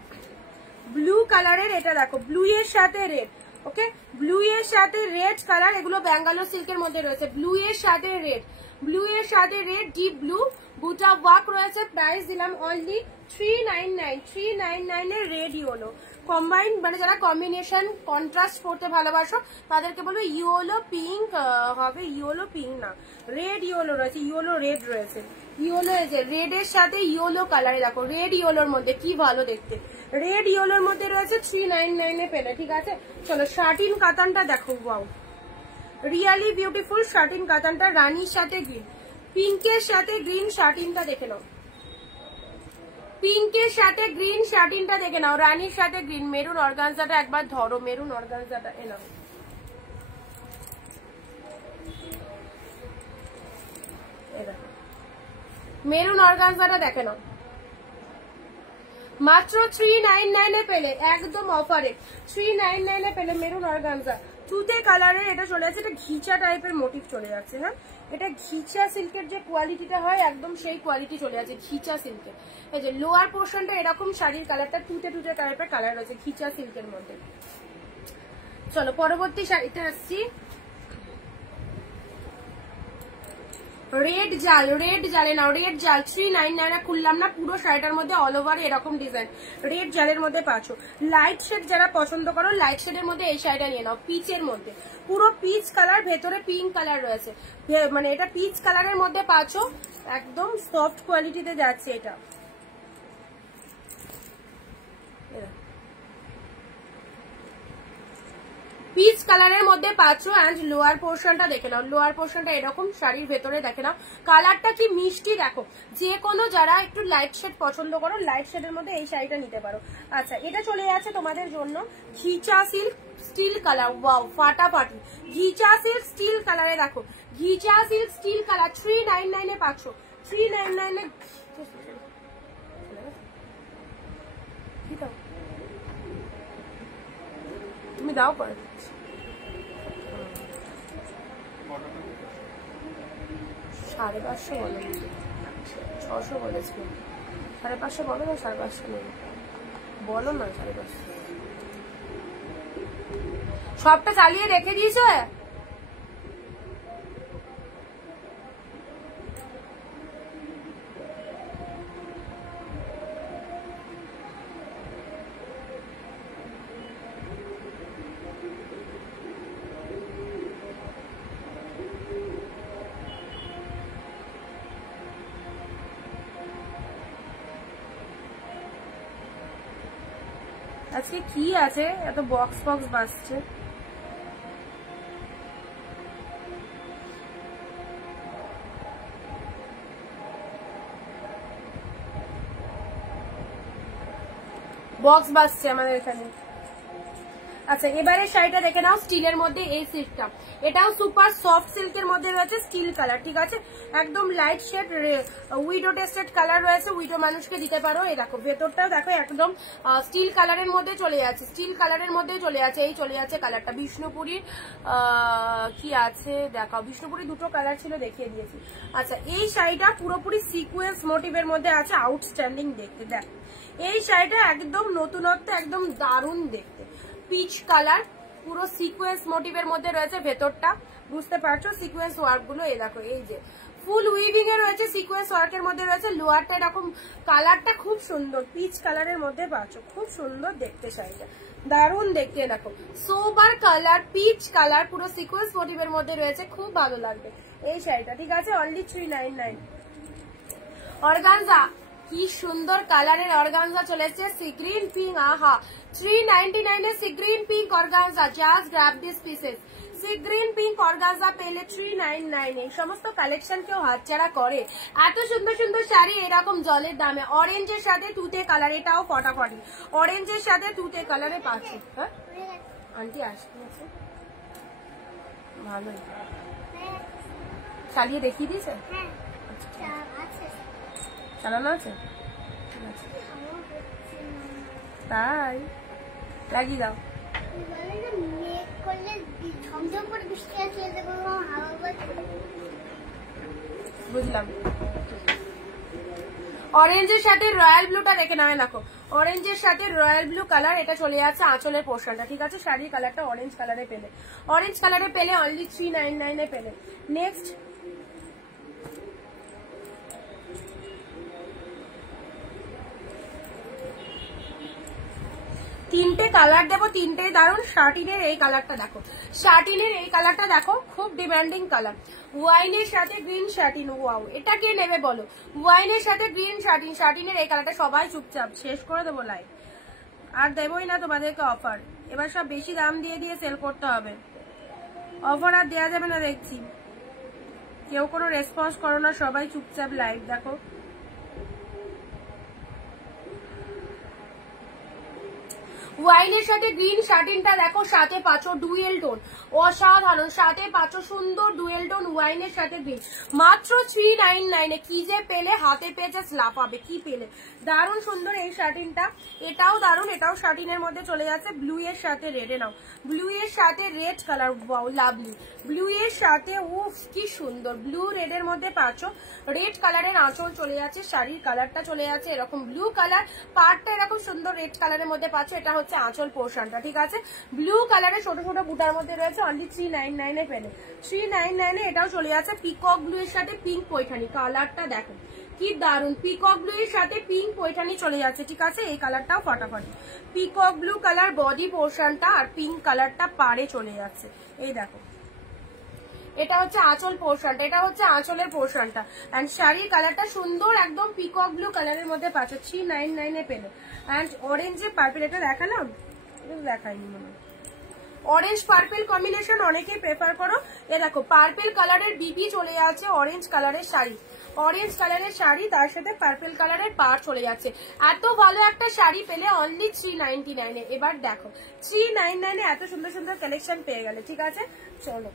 ব্লু কালারের, এটা দেখো ব্লু এর সাথে রেড, ওকে ব্লু এর সাথে রেড কালার, এগুলো ব্যাঙ্গালোর সিল্কের মধ্যে রয়েছে। ব্লু এর সাথে রেড, ব্লু এর সাথে রেড, ডিপ ব্লু, বুটা ওয়ার্ক রয়েছে। প্রাইস দিলাম অনলি 399, 399 এর রেড ইয়েলো কম্বাইন্ড, মানে যারা কম্বিনেশন কন্ট্রাস্ট করতে ভালোবাসো তাদেরকে বলবো ইয়েলো পিঙ্ক হবে, ইয়েলো পিঙ্ক না, রেড ইয়েলো রয়েছে, ইয়েলো রেড রয়েছে, ইয়েলো যে রেড এর সাথে ইয়েলো কালারে, দেখো রেড ইয়েলোর মধ্যে কি ভালো দেখতে, রেড ইয়েলোর মধ্যে রয়েছে। 399 এ পেলে, ঠিক আছে। চলো শার্টিন কাতানটা দেখো, ওয়াও রিয়ালি বিউটিফুল শার্টিন কাতানটা, রানীর সাথে গ্রিন, পিঙ্কের সাথে গ্রিন শার্টিনটা দেখে নাও, পিঙ্কের সাথে গ্রিন শার্টিনটা দেখে নাও, রানীর সাথে গ্রিন। মেরুন অর্গানজাটা একবার ধরো, মেরুন অর্গানজাটা এনাও, মেরুন অর্গানজাটা দেখে নাও, মাত্র 399 এ পেলে, একদম অফারে 399 এ পেলে মেরুন অর্গানজা। তুতে কালারের এটা চলে যাচ্ছে, এটা ঘিচা টাইপের মোটিভ চলে যাচ্ছে, হ্যাঁ এটা ঘিচা সিল্কের যে কোয়ালিটিটা হয় একদম সেই কোয়ালিটি চলে যাচ্ছে ঘিচা সিল্কের। এই যে লোয়ার পোর্শনটা এরকম, শাড়ির কালারটা তুতে তুতে টাইপের কালার রয়েছে ঘিচা সিল্কের মধ্যে। চলো পরবর্তী শাড়িতে আসছি, রেড জাল, রেড জালে নাও, রেড জাল 399 খুললাম না, পুরো শাড়িটার মধ্যে অল ওভার এরকম ডিজাইন রেড জালের মধ্যে পাচ্ছ। লাইট শেড যারা পছন্দ করো, লাইট শেডের মধ্যে এই শাড়িটা নিয়ে নাও, পিচের মধ্যে, পুরো পিচ কালার, ভেতরে পিঙ্ক কালার রয়েছে, মানে এটা পিচ কালারের মধ্যে পাচ্ছ, একদম সফট কোয়ালিটিতে যাচ্ছে এটা। পিচ কালারের মধ্যে পাচ্ছ, অ্যান্ড লোয়ার পোর্শনটা দেখে নাও, লোয়ার পোর্শনটা এরকম শাড়ির ভেতরে দেখে নাও, কালারটা কি মিষ্টি দেখো। যে কোনো যারা একটু লাইট শেড পছন্দ করো, লাইট শেডের মধ্যে এই শাড়িটা নিতে পারো। আচ্ছা এটা চলে যাচ্ছে তোমাদের জন্য ঘিচা সিল্ক স্টিল কালার, ওয়াও ফাটাফাটি, ঘিচা সিল্ক স্টিল কালারে দেখো, ঘিচা সিল্ক স্টিল কালার 399 এ পাচ্ছ, 399 এ। তুমি দাও পরে, 550 বলো, 600 বলেছিল, 550 বলো না, 550 নেবে বলো না, 550 সবটা চালিয়ে রেখে দিয়েছো। আজকে কি আছে এত বক্স বক্স বাজছে? বক্স বাজছে আমাদের এখানে। আচ্ছা এবারে শাড়িটা দেখে নাও, স্টিলের মধ্যে এই সিল্কটা, এটাও সুপার সফট সিল্কের মধ্যে রয়েছে, স্টিল কালার, ঠিক আছে, একদম light shade widow tested colour রয়েছে, উইডো মানুষকে দিতে পারো। এই দেখো ভেতরটাও দেখো একদম স্টিল কালারের মধ্যে চলে যাচ্ছে, স্টিল কালারের মধ্যে চলে যাচ্ছে। এই চলে যাচ্ছে কালারটা বিষ্ণুপুরীর, কি আছে দেখো, বিষ্ণুপুরি দুটো কালার ছিল দেখিয়ে দিয়েছি। আচ্ছা এই শাড়িটা পুরোপুরি সিকোয়েন্স মোটিভের মধ্যে আছে, আউটস্ট্যান্ডিং দেখতে। দেখ এই শাড়িটা একদম নতুনত্ব, একদম দারুণ দেখতে, পিচ কালার, পুরো সিকোয়েন্স মোটিভের মধ্যে রয়েছে ভেতরটা, বুঝতে পারছো সিকোয়েন্স ওয়ার্ক গুলো। এই দেখো এই যে ফুল উইভিং এ রয়েছে, সিকোয়েন্স ওয়ার্কের মধ্যে রয়েছে, লোয়ারটা এরকম কালারটা খুব সুন্দর পিচ কালারের মধ্যে পাচ্ছ, খুব সুন্দর দেখতে শাড়িটা, দারুণ দেখতে। দেখো সোবার কালার, পিচ কালার, পুরো সিকোয়েন্স মোটিভের মধ্যে রয়েছে, খুব ভালো লাগবে এই শাড়িটা, ঠিক আছে। অনলি 399। অর্গানজা, কি সুন্দর কালারের অর্গানজা চলেছে, সি গ্রিন পিঙ্ক, আহা 399 A sea green pink organza, just grab this pieces. Sea green pink organza পেলে 399। এই সমস্ত কালেকশন কেউ হাতছাড়া করে? এত সুন্দর সুন্দর শাড়ি এরকম জলের দামে। অরেঞ্জের সাথে তুতে কালার, এটাও ফটাফটি অরেঞ্জের সাথে তুতে কালারে পাচ্ছি। হ্যাঁ আন্টি আসতে ভালোই চালিয়ে দেখিয়ে দিয়েছে, চালানো আছে, তাই লাগিয়ে দাও। বুঝলাম। অরেঞ্জের সাথে রয়্যাল ব্লুটা দেখে নাও, দেখো অরেঞ্জের সাথে রয়্যাল ব্লু কালার, এটা চলে যাচ্ছে আঁচলের পোর্শনটা, ঠিক আছে। শাড়ির কালারটা অরেঞ্জ কালারে পেলে, অরেঞ্জ কালারে পেলে অনলি 399 এ পেলে। নেক্সট তিনটে কালার দেবো, তিনটেই দারুণ। শার্টিনের এই কালারটা দেখো, শার্টিনের এই কালারটা দেখো, খুব ডিমান্ডিং কালার, ওয়াইনের সাথে গ্রিন শার্টিন। ওয়াও, এটা কে নেবে বলো? ওয়াইনের সাথে গ্রিন শার্টিন, শার্টিনের এই কালারটা সবাই চুপচাপ শেষ করে দেবো লাইভ, আর দেবই না তোমাদেরকে অফার। এবার সব বেশি দাম দিয়ে দিয়ে সেল করতে হবে, অফার আর দেওয়া যাবে না। দেখছি কেউ কোনো রেসপন্স করো না, সবাই চুপচাপ লাইভ দেখো। ওয়াইনের সাথে গ্রিন শার্টিনটা দেখো, সাথে পাঁচো ডুয়েল টোন, অসাধারণ, সাথে পাঁচো সুন্দর ডুয়েল টোন, ওয়াইনের সাথে গ্রিন, মাত্র 399 এ। কি যে পেলে, হাতে পেয়ে জাস্ট লাফাবে, কি পেলে, দারুণ সুন্দর এই শার্টিনটা, এটাও দারুণ, এটাও শার্টিনের মধ্যে চলে যাচ্ছে ব্লু এর সাথে রেডে নাও, ব্লু এর সাথে red colour, wow lovely, blue এর সাথে, উফ কি সুন্দর, ব্লু রেড এর মধ্যে পাচ্ছ, রেড কালারের আঁচল চলে যাচ্ছে, শাড়ির কালারটা চলে যাচ্ছে এরকম ব্লু কালার, পাড়টা এরকম সুন্দর রেড কালারের মধ্যে পাচ্ছ, এটা হচ্ছে আঁচল পোর্শনটা, ঠিক আছে। ব্লু কালারের ছোট ছোট বুটার মধ্যে রয়েছে, অনলি 399 এ পেলে, 399 এ। এটাও চলে যাচ্ছে পিকক ব্লু এর সাথে পিঙ্ক পৈঠানি, কালারটা দেখো কি দারুন, পিকক ব্লু এর সাথে পিঙ্ক পৈঠানি চলে যাচ্ছে, ঠিক আছে। এই কালারটাও ফাটাফাটি, পিকক ব্লু কালার বডি পোর্শনটা, আর পিঙ্ক কালারটা পাড়ে চলে যাচ্ছে, এই দেখো। এটা হচ্ছে আঁচল পোর্শনটা, এটা হচ্ছে আঁচলের পোর্শনটা, এন্ড শাড়ির কালারটা সুন্দর একদম পিকক ব্লু কালারের মধ্যে পাচ্ছ, 399 এ পেলে। এন্ড অরেঞ্জে পার্পল, এটা দেখালাম, এটা দেখাইনি মনে হয়। অরেঞ্জ পার্পল কম্বিনেশন অনেকেই প্রেফার করো, এ দেখো পার্পল কালারের বিবি চলে যাচ্ছে, অরেঞ্জ কালারের শাড়ি, অরেঞ্জ কালারের শাড়ি, তার সাথে পার্পল কালারের পাড় চলে যাচ্ছে। এত ভালো একটা শাড়ি পেলে অনলি 399 এ। এবার দেখো 399 এ এত সুন্দর সুন্দর কালেকশন পেয়ে গেলে, ঠিক আছে। চলো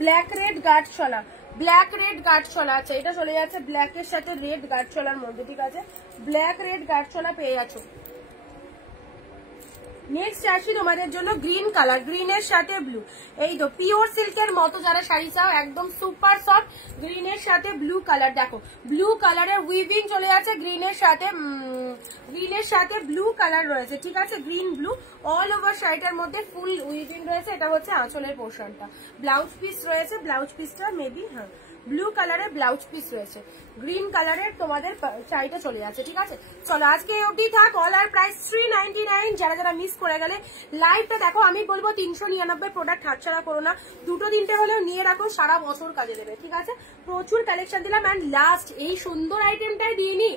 ব্ল্যাক রেড গার্ড ছলা, ব্ল্যাক রেড গার্ড ছলা আছে, এটা চলে যাচ্ছে ব্ল্যাক এর সাথে রেড গার্ড ছলার মধ্যে, ঠিক আছে। ব্ল্যাক রেড গার্ড ছলা পেয়ে যাচ্ছ, নেক্সট আসি তোমাদের জন্য গ্রিন কালার, গ্রিনের সাথে ব্লু। এই তো পিওর সিল্কের মতো যারা শাড়ি চাও, একদম সুপার সফট গ্রিনের সাথে ব্লু কালার। দেখো ব্লু কালারের উইভিং চলে যাচ্ছে, গ্রিনের সাথে ব্লু কালার রয়েছে, ঠিক আছে, গ্রিন ব্লু অল ওভার শাড়িটার মধ্যে ফুল উইভিং রয়েছে। এটা হচ্ছে আঁচলের পোর্শনটা, ব্লাউজ পিস রয়েছে, ব্লাউজ পিসটা মেবি হ্যাঁ ব্লু কালারের ব্লাউজ পিস রয়েছে, গ্রিন কালারের তোমাদের শাড়িটা চলে যাচ্ছে, ঠিক আছে। চলো আজকে অবধি থাক, অল আর প্রাইস 399। যারা যারা মিস করে গেলে লাইভটা দেখো, আমি বলবো 399 প্রোডাক্ট হাতছাড়া করো না, 2-3টে হলেও নিয়ে রাখো, সারা বছর কাজে দেবে, ঠিক আছে। প্রচুর কালেকশন দিলাম, অ্যান্ড লাস্ট এই সুন্দর আইটেমটাই দিইনি,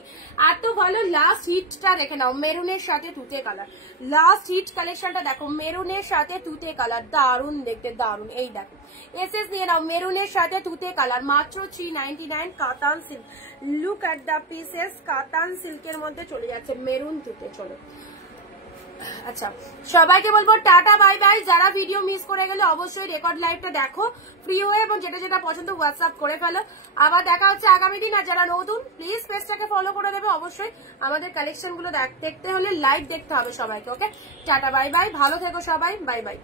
এত ভালো লাস্ট হিটটা দেখে নাও, মেরুনের সাথে তুতে কালার। লাস্ট হিট কালেকশনটা দেখো, মেরুনের সাথে তুতে কালার, দারুন দেখতে, দারুন। এই দেখো এসএস নিয়ে নাও, মেরুনের সাথে তুতে কালার, মাত্র 399 কাতান silk. Look at the pieces, কাতান সিল্কের মধ্যে চলে যাচ্ছে মেরুন তুতে। চলো আচ্ছা, সবাইকে বলবো টাটা বাই বাই। যারা ভিডিও মিস করে গেলে অবশ্যই রেকর্ড লাইভটা দেখো ফ্রি হয়ে, এবং যেটা যেটা পছন্দ হোয়াটসঅ্যাপ করে ফেলো। আবার দেখা হচ্ছে আগামী দিন। আর যারা নতুন প্লিজ পেজটাকে ফলো করে দেবে অবশ্যই। আমাদের কালেকশন গুলো দেখতে হলে লাইভ দেখতে হবে সবাইকে। ওকে, টাটা বাই বাই, ভালো থেকো সবাই, বাই বাই।